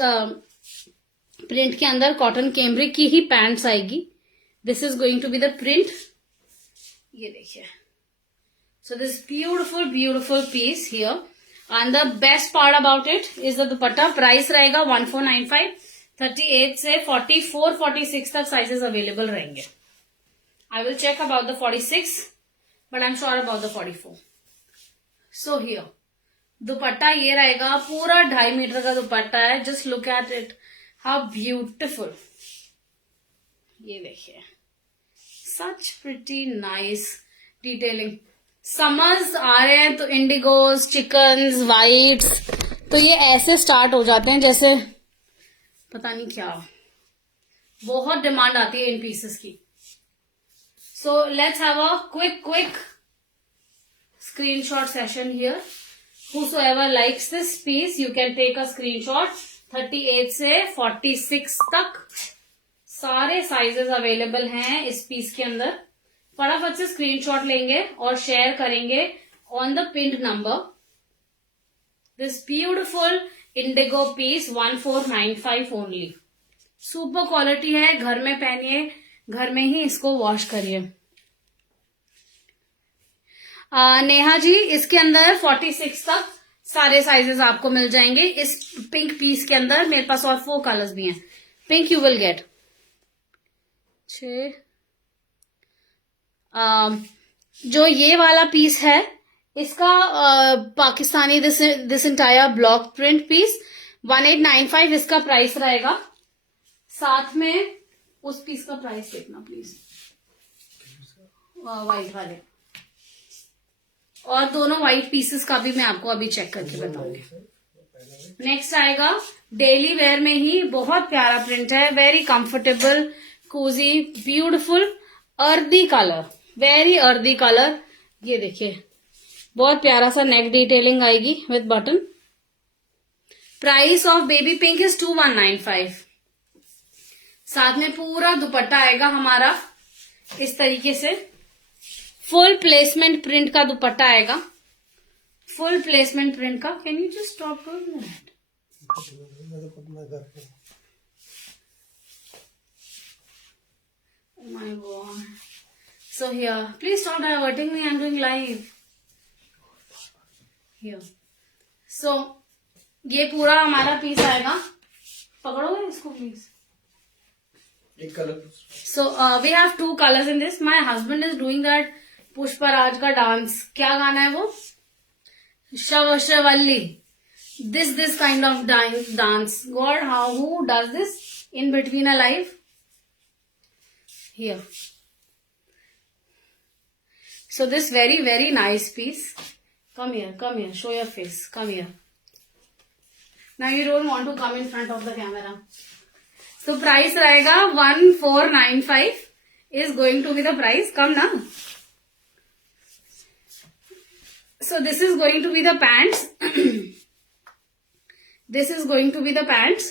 प्रिंट के अंदर कॉटन कैमरिक की ही पैंट्स आएगी। This is going to be the print, ये देखिए। So this beautiful beautiful piece here and the best part about it is the dupatta. Price रहेगा 1495। 38 से 44-46 तक साइजेस अवेलेबल रहेंगे। I will check about the 46 but I am sure about the 44। सो हियर दुपट्टा ये रहेगा, पूरा 2.5 मीटर का दुपट्टा है। Just look at it, how beautiful. ये देखिए, सच प्रिटी नाइस डिटेलिंग। समर्स आ रहे हैं तो इंडिगोस, चिकन्स, वाइट्स, तो ये ऐसे स्टार्ट हो जाते हैं जैसे पता नहीं क्या, बहुत डिमांड आती है इन पीसेस की। So let's have a quick screenshot session here. Whosoever likes this piece, you can take a screenshot. 38 से 46 तक सारे साइजेस अवेलेबल हैं इस पीस के अंदर। फटाफट से स्क्रीनशॉट लेंगे और शेयर करेंगे on the pinned number. This beautiful indigo piece 1495 only. Super quality है, घर में पहनिए, घर में ही इसको वॉश करिए। नेहा जी, इसके अंदर 46 तक सारे साइजेस आपको मिल जाएंगे इस पिंक पीस के अंदर। मेरे पास और 4 कलर्स भी हैं। Pink you will get 6। जो ये वाला पीस है इसका Pakistani this entire block print piece 1895 इसका प्राइस रहेगा। साथ में उस पीस का प्राइस देखना प्लीज, व्हाइट वाले, और दोनों व्हाइट पीसेस का भी मैं आपको अभी चेक करके बताऊंगी। नेक्स्ट आएगा डेली वेयर में ही, बहुत प्यारा प्रिंट है, very comfortable, cosy, beautiful, earthy colour, very earthy colour. ये देखिए, बहुत प्यारा सा नेक डिटेलिंग आएगी with button. Price of baby pink is 2195। साथ में पूरा दुपट्टा आएगा हमारा इस तरीके से, फुल प्लेसमेंट प्रिंट का दुपट्टा आएगा, फुल प्लेसमेंट प्रिंट का। Can you just stop doing that? Oh my god. So here, please stop diverting me. I'm doing live. Here. So ये पूरा हमारा पीस आएगा। पकड़ोगे इसको प्लीज? एक colour. So we have 2 colors in this. My husband is doing that Pushparaj का डांस, क्या गाना है वो? शवशवल्ली, this kind of dance. God, how who does this in between a life? Here, so this very very nice piece. Come here, show your face, come here. Now you don't want to come in front of the camera. So price रहेगा 1495 is going to be the price. Come ना। So this is going to be the pants. This is going to be the pants.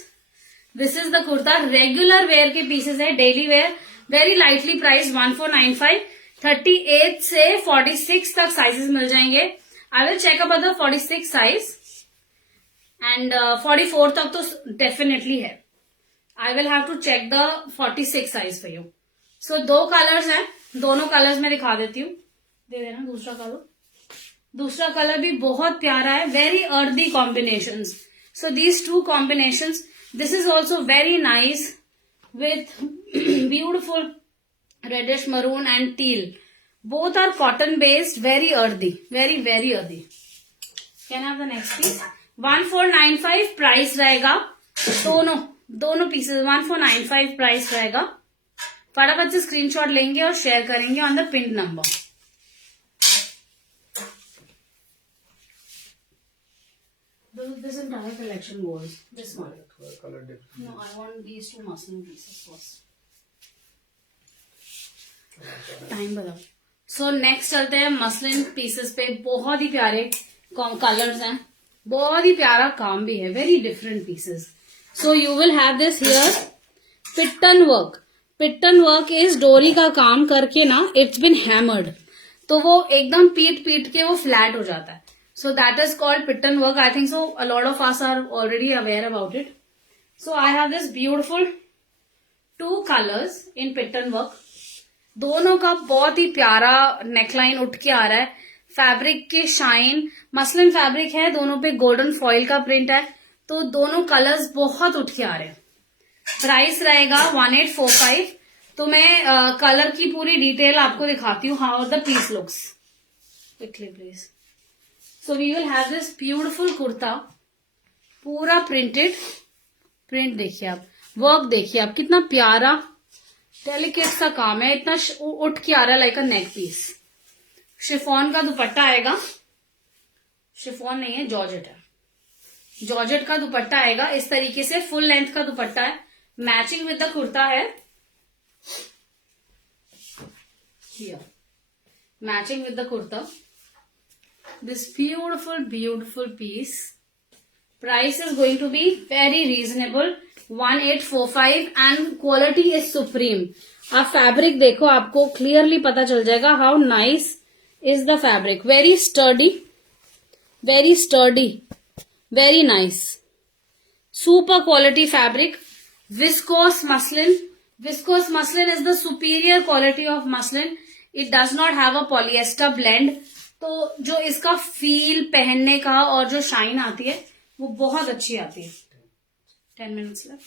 This is the kurta. Regular wear के pieces है, daily wear, very lightly priced 1495. 38 से 46 तक sizes मिल जाएंगे। I will check about the 46 size and 44 तक तो definitely है। I will have to check the 46 size for you. So 2 colors हैं, दोनों colors मैं दिखा देती हूँ। दे देना दूसरा कलर। दूसरा कलर भी बहुत प्यारा है, very earthy combinations. So these 2 combinations, this is also very nice with beautiful reddish maroon and teal. Both are cotton based, very earthy, very very earthy. Can have the next piece? 1495 price रहेगा। दोनों pieces 1495 price रहेगा। फटाफट से screenshot लेंगे और share करेंगे on the pin number. This entire collection goes this one. Color different. No, I want these 2 muslin pieces first. Time बताओ। So next चलते हैं मसलिन पीसेस पे। बहुत ही प्यारे कलर्स हैं, बहुत ही प्यारा काम भी है, very different pieces. So you will have this here pittan work. Pittan work is डोरी का काम करके ना, इट्स बिन हैमर्ड, तो वो एकदम पीट पीट के वो फ्लैट हो जाता है। So that is called pittan work. I think so a lot of us are already aware about it. So I have this beautiful 2 colours in pittan work. दोनों का बहुत ही प्यारा नेकलाइन उठ के आ रहा है। फैब्रिक के शाइन, मसलिन फैब्रिक है, दोनों पे गोल्डन फॉइल का प्रिंट है, तो दोनों कलर्स बहुत उठ के आ रहे हैं। प्राइस रहेगा 1845। तो मैं कलर की पूरी डिटेल आपको दिखाती हूँ, how the piece looks quickly please. So we will have this beautiful kurta, पूरा प्रिंटेड। प्रिंट देखिए आप, वर्क देखिए आप, कितना प्यारा डेलिकेट सा काम है, इतना उठ के आ रहा है like a neck piece. Chiffon का दुपट्टा आएगा, शिफॉन नहीं है, जॉर्जेट है, जॉर्जेट का दुपट्टा आएगा इस तरीके से, फुल लेंथ का दुपट्टा है, मैचिंग विद द कुर्ता है, matching with the kurta. This beautiful piece, price is going to be very reasonable, 1845 and quality is supreme. आप फैब्रिक देखो, आपको क्लियरली पता चल जाएगा how nice is the fabric. Very sturdy, very nice, super quality fabric. Viscose muslin is the superior quality of muslin. It does not have a polyester blend, तो जो इसका feel पहनने का और जो शाइन आती है वो बहुत अच्छी आती है। 10 मिनट्स लेफ्ट।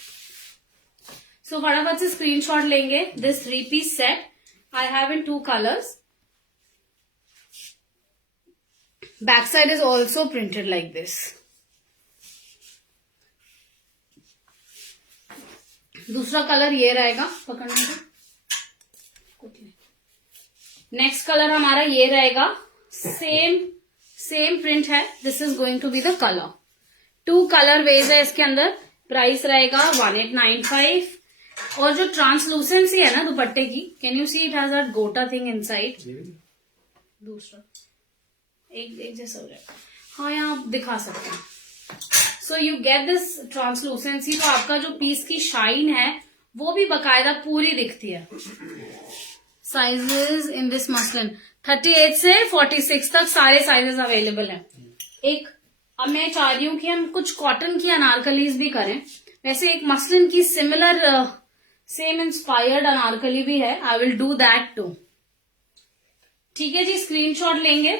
सो फटाफट से स्क्रीनशॉट लेंगे। This 3 piece set I have in 2 colours. Back side is also printed like this. दूसरा कलर ये रहेगा, पकड़ने को। नेक्स्ट कलर हमारा ये रहेगा, सेम प्रिंट है। This is going to be the colour. 2 colour ways है इसके अंदर। प्राइस रहेगा 1895। और जो ट्रांसलूसेंसी है ना दुपट्टे की, can you see it has that गोटा थिंग इनसाइड। दूसरा एक जैसा हो जाएगा, हाँ यहाँ आप दिखा सकते हैं। So you get this translucency, तो आपका जो पीस की शाइन है वो भी बकायदा पूरी दिखती है। साइजेस इन दिस मसलिन 38 से 46 तक सारे साइजेस अवेलेबल हैं। अब मैं चाह रही हूँ कि हम कुछ कॉटन की अनारकलीज भी करें। वैसे एक मसलिन की सिमिलर सेम इंस्पायर्ड अनारकली भी है, I will do that too. ठीक है जी, स्क्रीनशॉट लेंगे।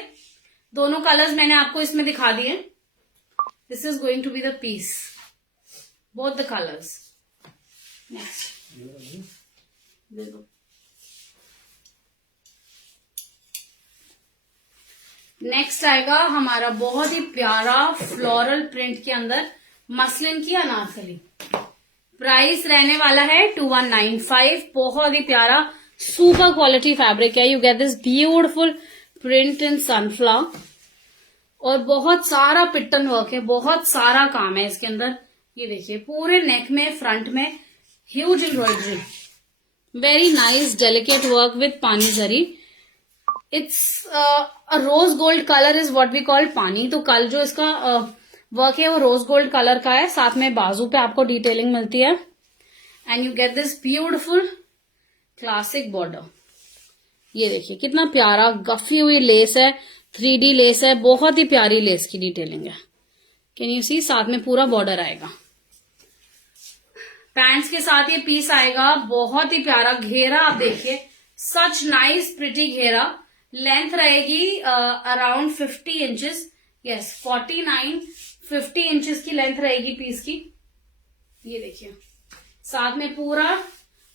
दोनों कलर्स मैंने आपको इसमें दिखा दिए। This is going to be the piece, both the colours. Next next आएगा हमारा बहुत ही प्यारा फ्लोरल प्रिंट के अंदर मसलिन की अनारकली। प्राइस रहने वाला है 2195। बहुत ही प्यारा सुपर क्वालिटी फैब्रिक है। You get this beautiful print in sunflower और बहुत सारा पिट्टन वर्क है, बहुत सारा काम है इसके अंदर। ये देखिए पूरे नेक में, फ्रंट में huge embroidery, very nice delicate work with pani zari. It's rose gold colour is what we call pani. तो कल जो इसका वर्क है वो रोज गोल्ड कलर का है। साथ में बाजू पे आपको डिटेलिंग मिलती है and you get this beautiful classic border. ये देखिए कितना प्यारा गफी हुई लेस है, 3D लेस है, बहुत ही प्यारी लेस की डिटेलिंग है। कैन यू सी, साथ में पूरा बॉर्डर आएगा। पैंट्स के साथ ये पीस आएगा, बहुत ही प्यारा घेरा। आप देखिए, सच नाइस प्रिटी घेरा। लेंथ रहेगी अराउंड 50 इंचेस, यस 49-50 इंचेस की लेंथ रहेगी पीस की। ये देखिए साथ में पूरा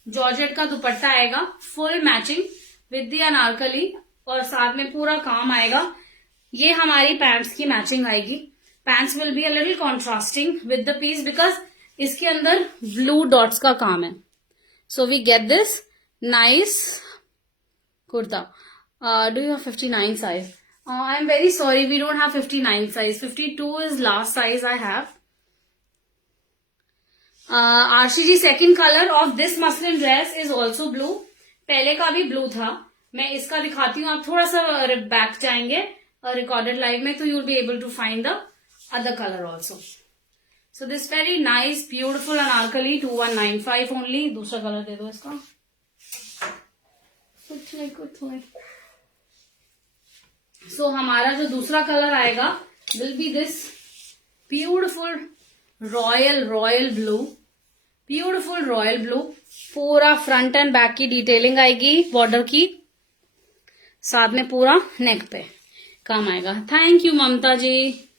जॉर्जेट का दुपट्टा आएगा, full matching with the Anarkali, और साथ में पूरा काम आएगा। ये हमारी पैंट्स की मैचिंग आएगी। Pants will be a little contrasting with the piece because इसके अंदर ब्लू डॉट्स का काम है। So we get this nice kurta. Do you have 59 size? I'm very sorry, we don't have 59 size. 52 is last size I have. Arshi ji, second color of this muslin dress is also blue. पहले का भी blue था, मैं इसका दिखाती हूँ, आप थोड़ा सा बैक जाएंगे रिकॉर्डेड लाइव में तो you will be able to find the other colour also. So this very nice beautiful anarkali 2195 only. दूसरा कलर दे दो इसका. सो हमारा जो दूसरा कलर आएगा will be this beautiful royal blue. Beautiful royal blue. पूरा फ्रंट एंड बैक की डिटेलिंग आएगी बॉर्डर की, साथ में पूरा नेक पे काम आएगा. Thank you Mamta ji.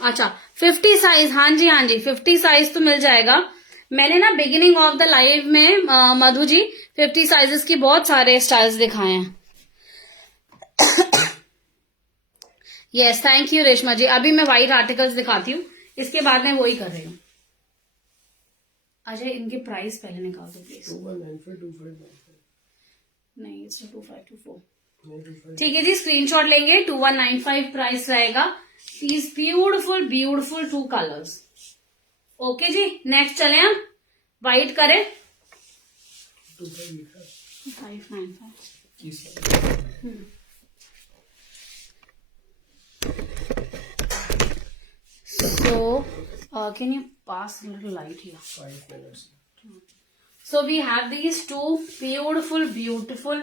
अच्छा 50 साइज. हाँ जी 50 साइज तो मिल जाएगा. मैंने ना बिगिनिंग ऑफ द लाइव में मधु जी 50 साइजेस की बहुत सारे स्टाइल्स दिखाए हैं. यस थैंक यू रेशमा जी. अभी मैं व्हाइट आर्टिकल्स दिखाती हूँ, इसके बाद मैं वही कर रही हूँ. अजय इनके प्राइस पहले निकाल दो प्लीज. 2195 नहीं इट्स 2524. ठीक है जी, स्क्रीनशॉट लेंगे. 2195 प्राइस रहेगा. These beautiful 2 colours. ओके जी, नेक्स्ट चले हम. व्हाइट करें 595. So, can you pass a little light here? 5 minutes. So we have these 2 beautiful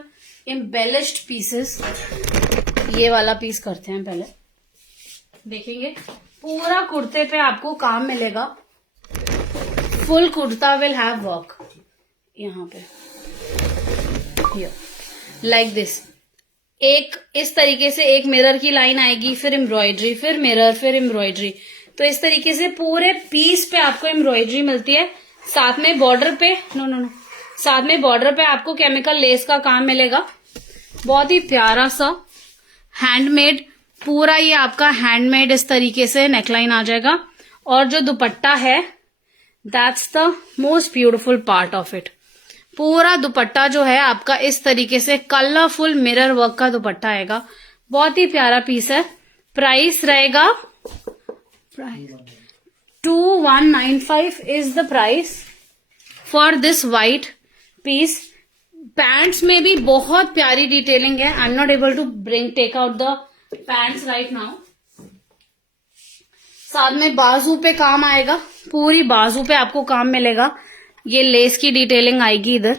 embellished pieces. ये वाला पीस करते हैं पहले. देखेंगे पूरा कुर्ते पे आपको काम मिलेगा. Full kurta will have work यहाँ पे लाइक दिस. एक इस तरीके से एक मिरर की लाइन आएगी, फिर एम्ब्रॉयडरी, फिर मिरर, फिर एम्ब्रॉयडरी. तो इस तरीके से पूरे पीस पे आपको एम्ब्रॉयडरी मिलती है. साथ में बॉर्डर पे साथ में बॉर्डर पे आपको केमिकल लेस का काम मिलेगा. बहुत ही प्यारा सा हैंडमेड, पूरा ये आपका हैंडमेड इस तरीके से नेकलाइन आ जाएगा. और जो दुपट्टा है that's the most beautiful part of it. पूरा दुपट्टा जो है आपका इस तरीके से कलरफुल मिरर वर्क का दुपट्टा आएगा. बहुत ही प्यारा पीस है. प्राइस रहेगा 2195 is the price for this white piece. Pants में भी बहुत प्यारी डिटेलिंग है. I am not able to take out the pants right now. साथ में बाजू पे काम आएगा. पूरी बाजू पे आपको काम मिलेगा. ये लेस की डिटेलिंग आएगी इधर.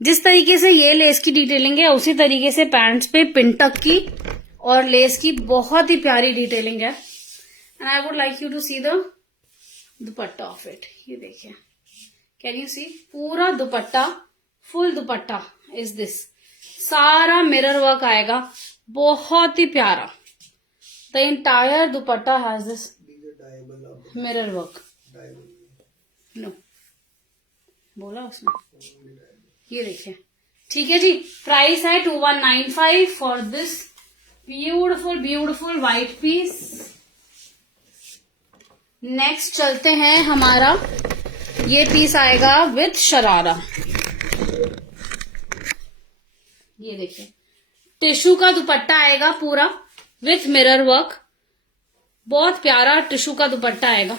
जिस तरीके से ये लेस की डिटेलिंग है उसी तरीके से पैंट्स पे पिंटक की और लेस की बहुत ही प्यारी डिटेलिंग है. And I would like you to see the dupatta of it. ये देखिए, कैन यू सी पूरा dupatta, full dupatta is this. सारा मिरर वर्क आएगा, बहुत ही प्यारा. The entire dupatta has this mirror work. No बोला उसने. ये देखिए, ठीक है जी. प्राइस है 2195 for this beautiful white piece. Next चलते हैं. हमारा ये पीस आएगा विथ शरारा. ये देखिए, टिश्यू का दुपट्टा आएगा पूरा विथ मिरर वर्क. बहुत प्यारा टिश्यू का दुपट्टा आएगा.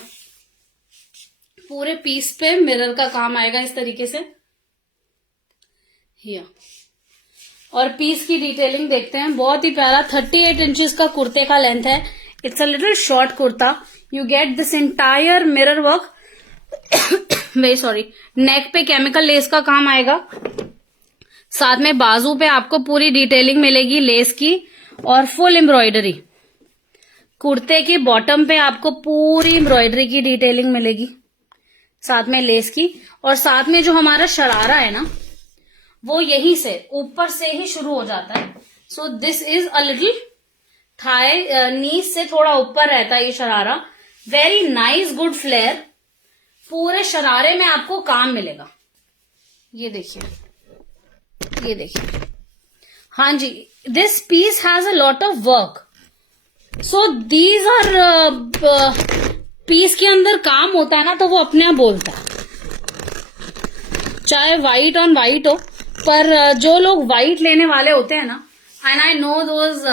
पूरे पीस पे मिरर का काम आएगा इस तरीके से. हियर और पीस की डिटेलिंग देखते हैं. बहुत ही प्यारा 38 इंचेस का कुर्ते का लेंथ है. It's a little short kurta. You get this entire mirror work. Very sorry. Neck पे केमिकल लेस का काम आएगा. साथ में बाजू पे आपको पूरी डिटेलिंग मिलेगी लेस की और फुल एम्ब्रॉयडरी. कुर्ते की बॉटम पे आपको पूरी एम्ब्रॉयडरी की डिटेलिंग मिलेगी, साथ में लेस की. और साथ में जो हमारा शरारा है ना, वो यहीं से ऊपर से ही शुरू हो जाता है. So this is a little thigh, knees से थोड़ा ऊपर रहता है ये sharara. Very nice, good flare. पूरे शरारे में आपको काम मिलेगा. ये देखिए, ये देखिए. हाँ जी, this piece has a lot of work. So these are piece के अंदर काम होता है ना, तो वो अपने आप बोलता है, चाहे व्हाइट ऑन व्हाइट हो. पर जो लोग व्हाइट लेने वाले होते हैं ना, एंड आई नो दोज,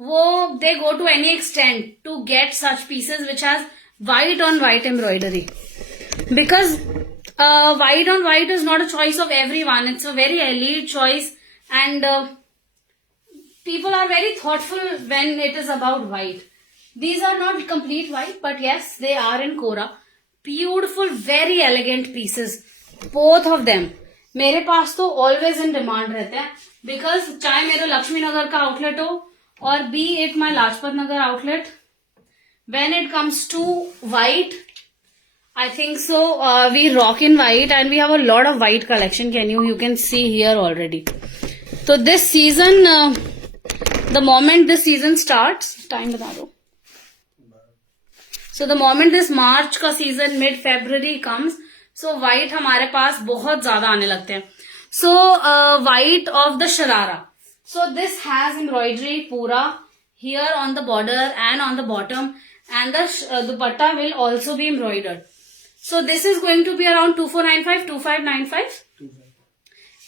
वो they go to any extent to get such pieces which has white on white embroidery. Because white on white is not a choice of everyone. It's a very elite choice, and people are very thoughtful when it is about white. These are not complete white, but yes, they are in Kora. Beautiful, very elegant pieces. Both of them. मेरे पास तो always in demand रहते हैं, because चाहे मेरे लक्ष्मी नगर का outlet हो और be it my Lajpat Nagar outlet, when it comes to white, I think so we rock in white, and we have a lot of white collection. You can see here already. So this season, the moment this season starts, time बता दो. So the moment this March का season, mid February comes, so white हमारे पास बहुत ज्यादा आने लगते हैं. So white of the Sharara. So this has embroidery पूरा here on the border and on the bottom, and the dupatta will also be embroidered. So this is going to be around 2495, 2595,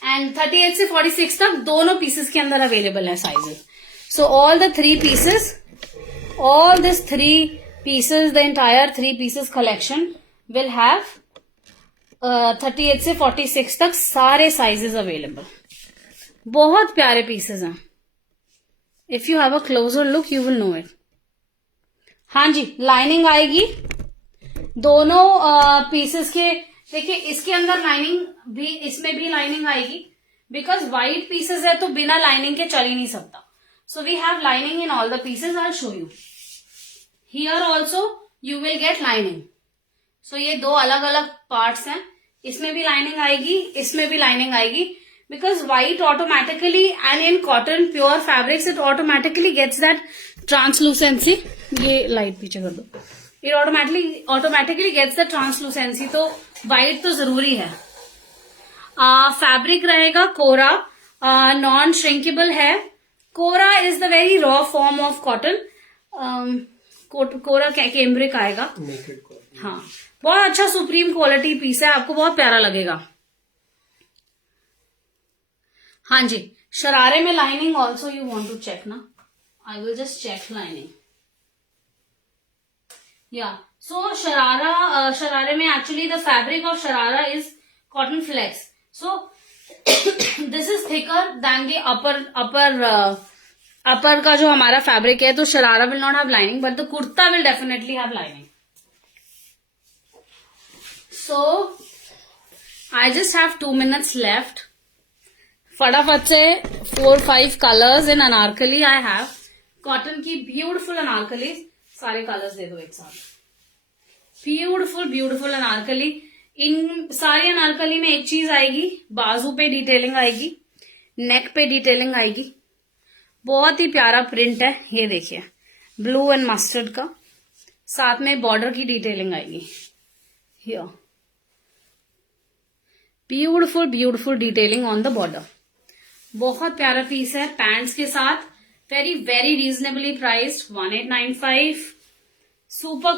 and 38 से 46 तक दोनों pieces के अंदर available है sizes. So all the three pieces, the entire 3 pieces collection will have 38 से 46 तक सारे sizes available. बहुत प्यारे pieces हैं. If you have a closer look, you will know it. हाँ जी, लाइनिंग आएगी दोनों पीसेस के. देखिए इसके अंदर लाइनिंग भी, इसमें भी लाइनिंग आएगी, बिकॉज व्हाइट पीसेस है तो बिना लाइनिंग के चल ही नहीं सकता. So we have lining in all the pieces. I show you here also you will get lining. So ये दो अलग अलग पार्ट्स हैं. इसमें भी लाइनिंग आएगी, इसमें भी लाइनिंग आएगी, because white automatically, and in cotton pure fabrics it automatically gets that translucency. ये लाइट पीछे कर दो. It automatically gets the translucency. तो white तो जरूरी है. फैब्रिक रहेगा कोरा, नॉन श्रिंकेबल है. Kora is the very raw form of cotton. Kora cambric आएगा. हाँ, बहुत अच्छा सुप्रीम क्वालिटी पीस है, आपको बहुत प्यारा लगेगा. हाँ जी, शरारे में lining also you want to check ना. I will just check lining. या सो शरारे में actually the fabric of sharara is cotton flex. So this is thicker than the upper का जो हमारा फैब्रिक है. तो sharara will not have lining, but the kurta will definitely have lining. So I just have 2 minutes लेफ्ट. फटाफट से 4-5 colours in Anarkali I have. Cotton की beautiful Anarkali. सारे कलर्स दे दो एक साथ. ब्यूटिफुल अनारकली. इन सारी अनारकली में एक चीज आएगी, बाजू पे डिटेलिंग आएगी, नेक पे डिटेलिंग आएगी. बहुत ही प्यारा प्रिंट है. ये देखिए ब्लू एंड मस्टर्ड का, साथ में बॉर्डर की डिटेलिंग आएगी. Here beautiful detailing on the border. बहुत प्यारा पीस है पैंट्स के साथ. Very reasonably priced. 1895. Super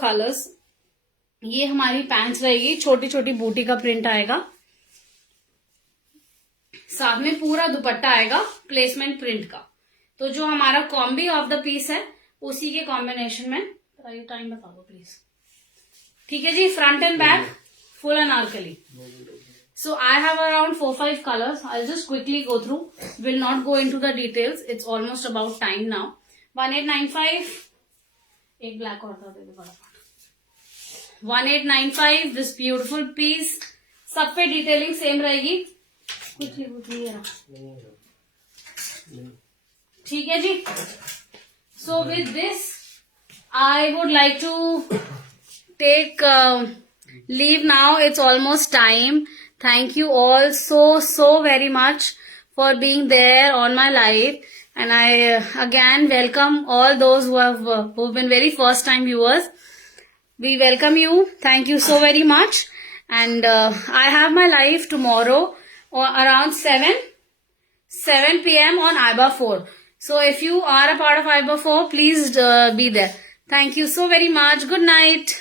colours. ये हमारी पैंट्स रहेगी. छोटी छोटी बूटी का प्रिंट आएगा, साथ में पूरा दुपट्टा आएगा प्लेसमेंट प्रिंट का. तो जो हमारा कॉम्बी ऑफ द पीस है उसी के कॉम्बिनेशन में. टाइम बता दो प्लीज. ठीक है जी. Front and back full Anarkali. So I have around 4-5 colors. I'll just quickly go through. Will not go into the details. It's almost about time now. 1895. एक black और दे दो फटाफट. 1895. This beautiful piece. सब पे डिटेलिंग सेम रहेगी. quickly ठीक है जी. So with this, I would like to take leave now. It's almost time. Thank you all so very much for being there on my live, and I again welcome all those who've been very first time viewers. We welcome you. Thank you so very much. And I have my live tomorrow around 7 p.m. on IBA 4. So if you are a part of IBA 4, please be there. Thank you so very much. Good night.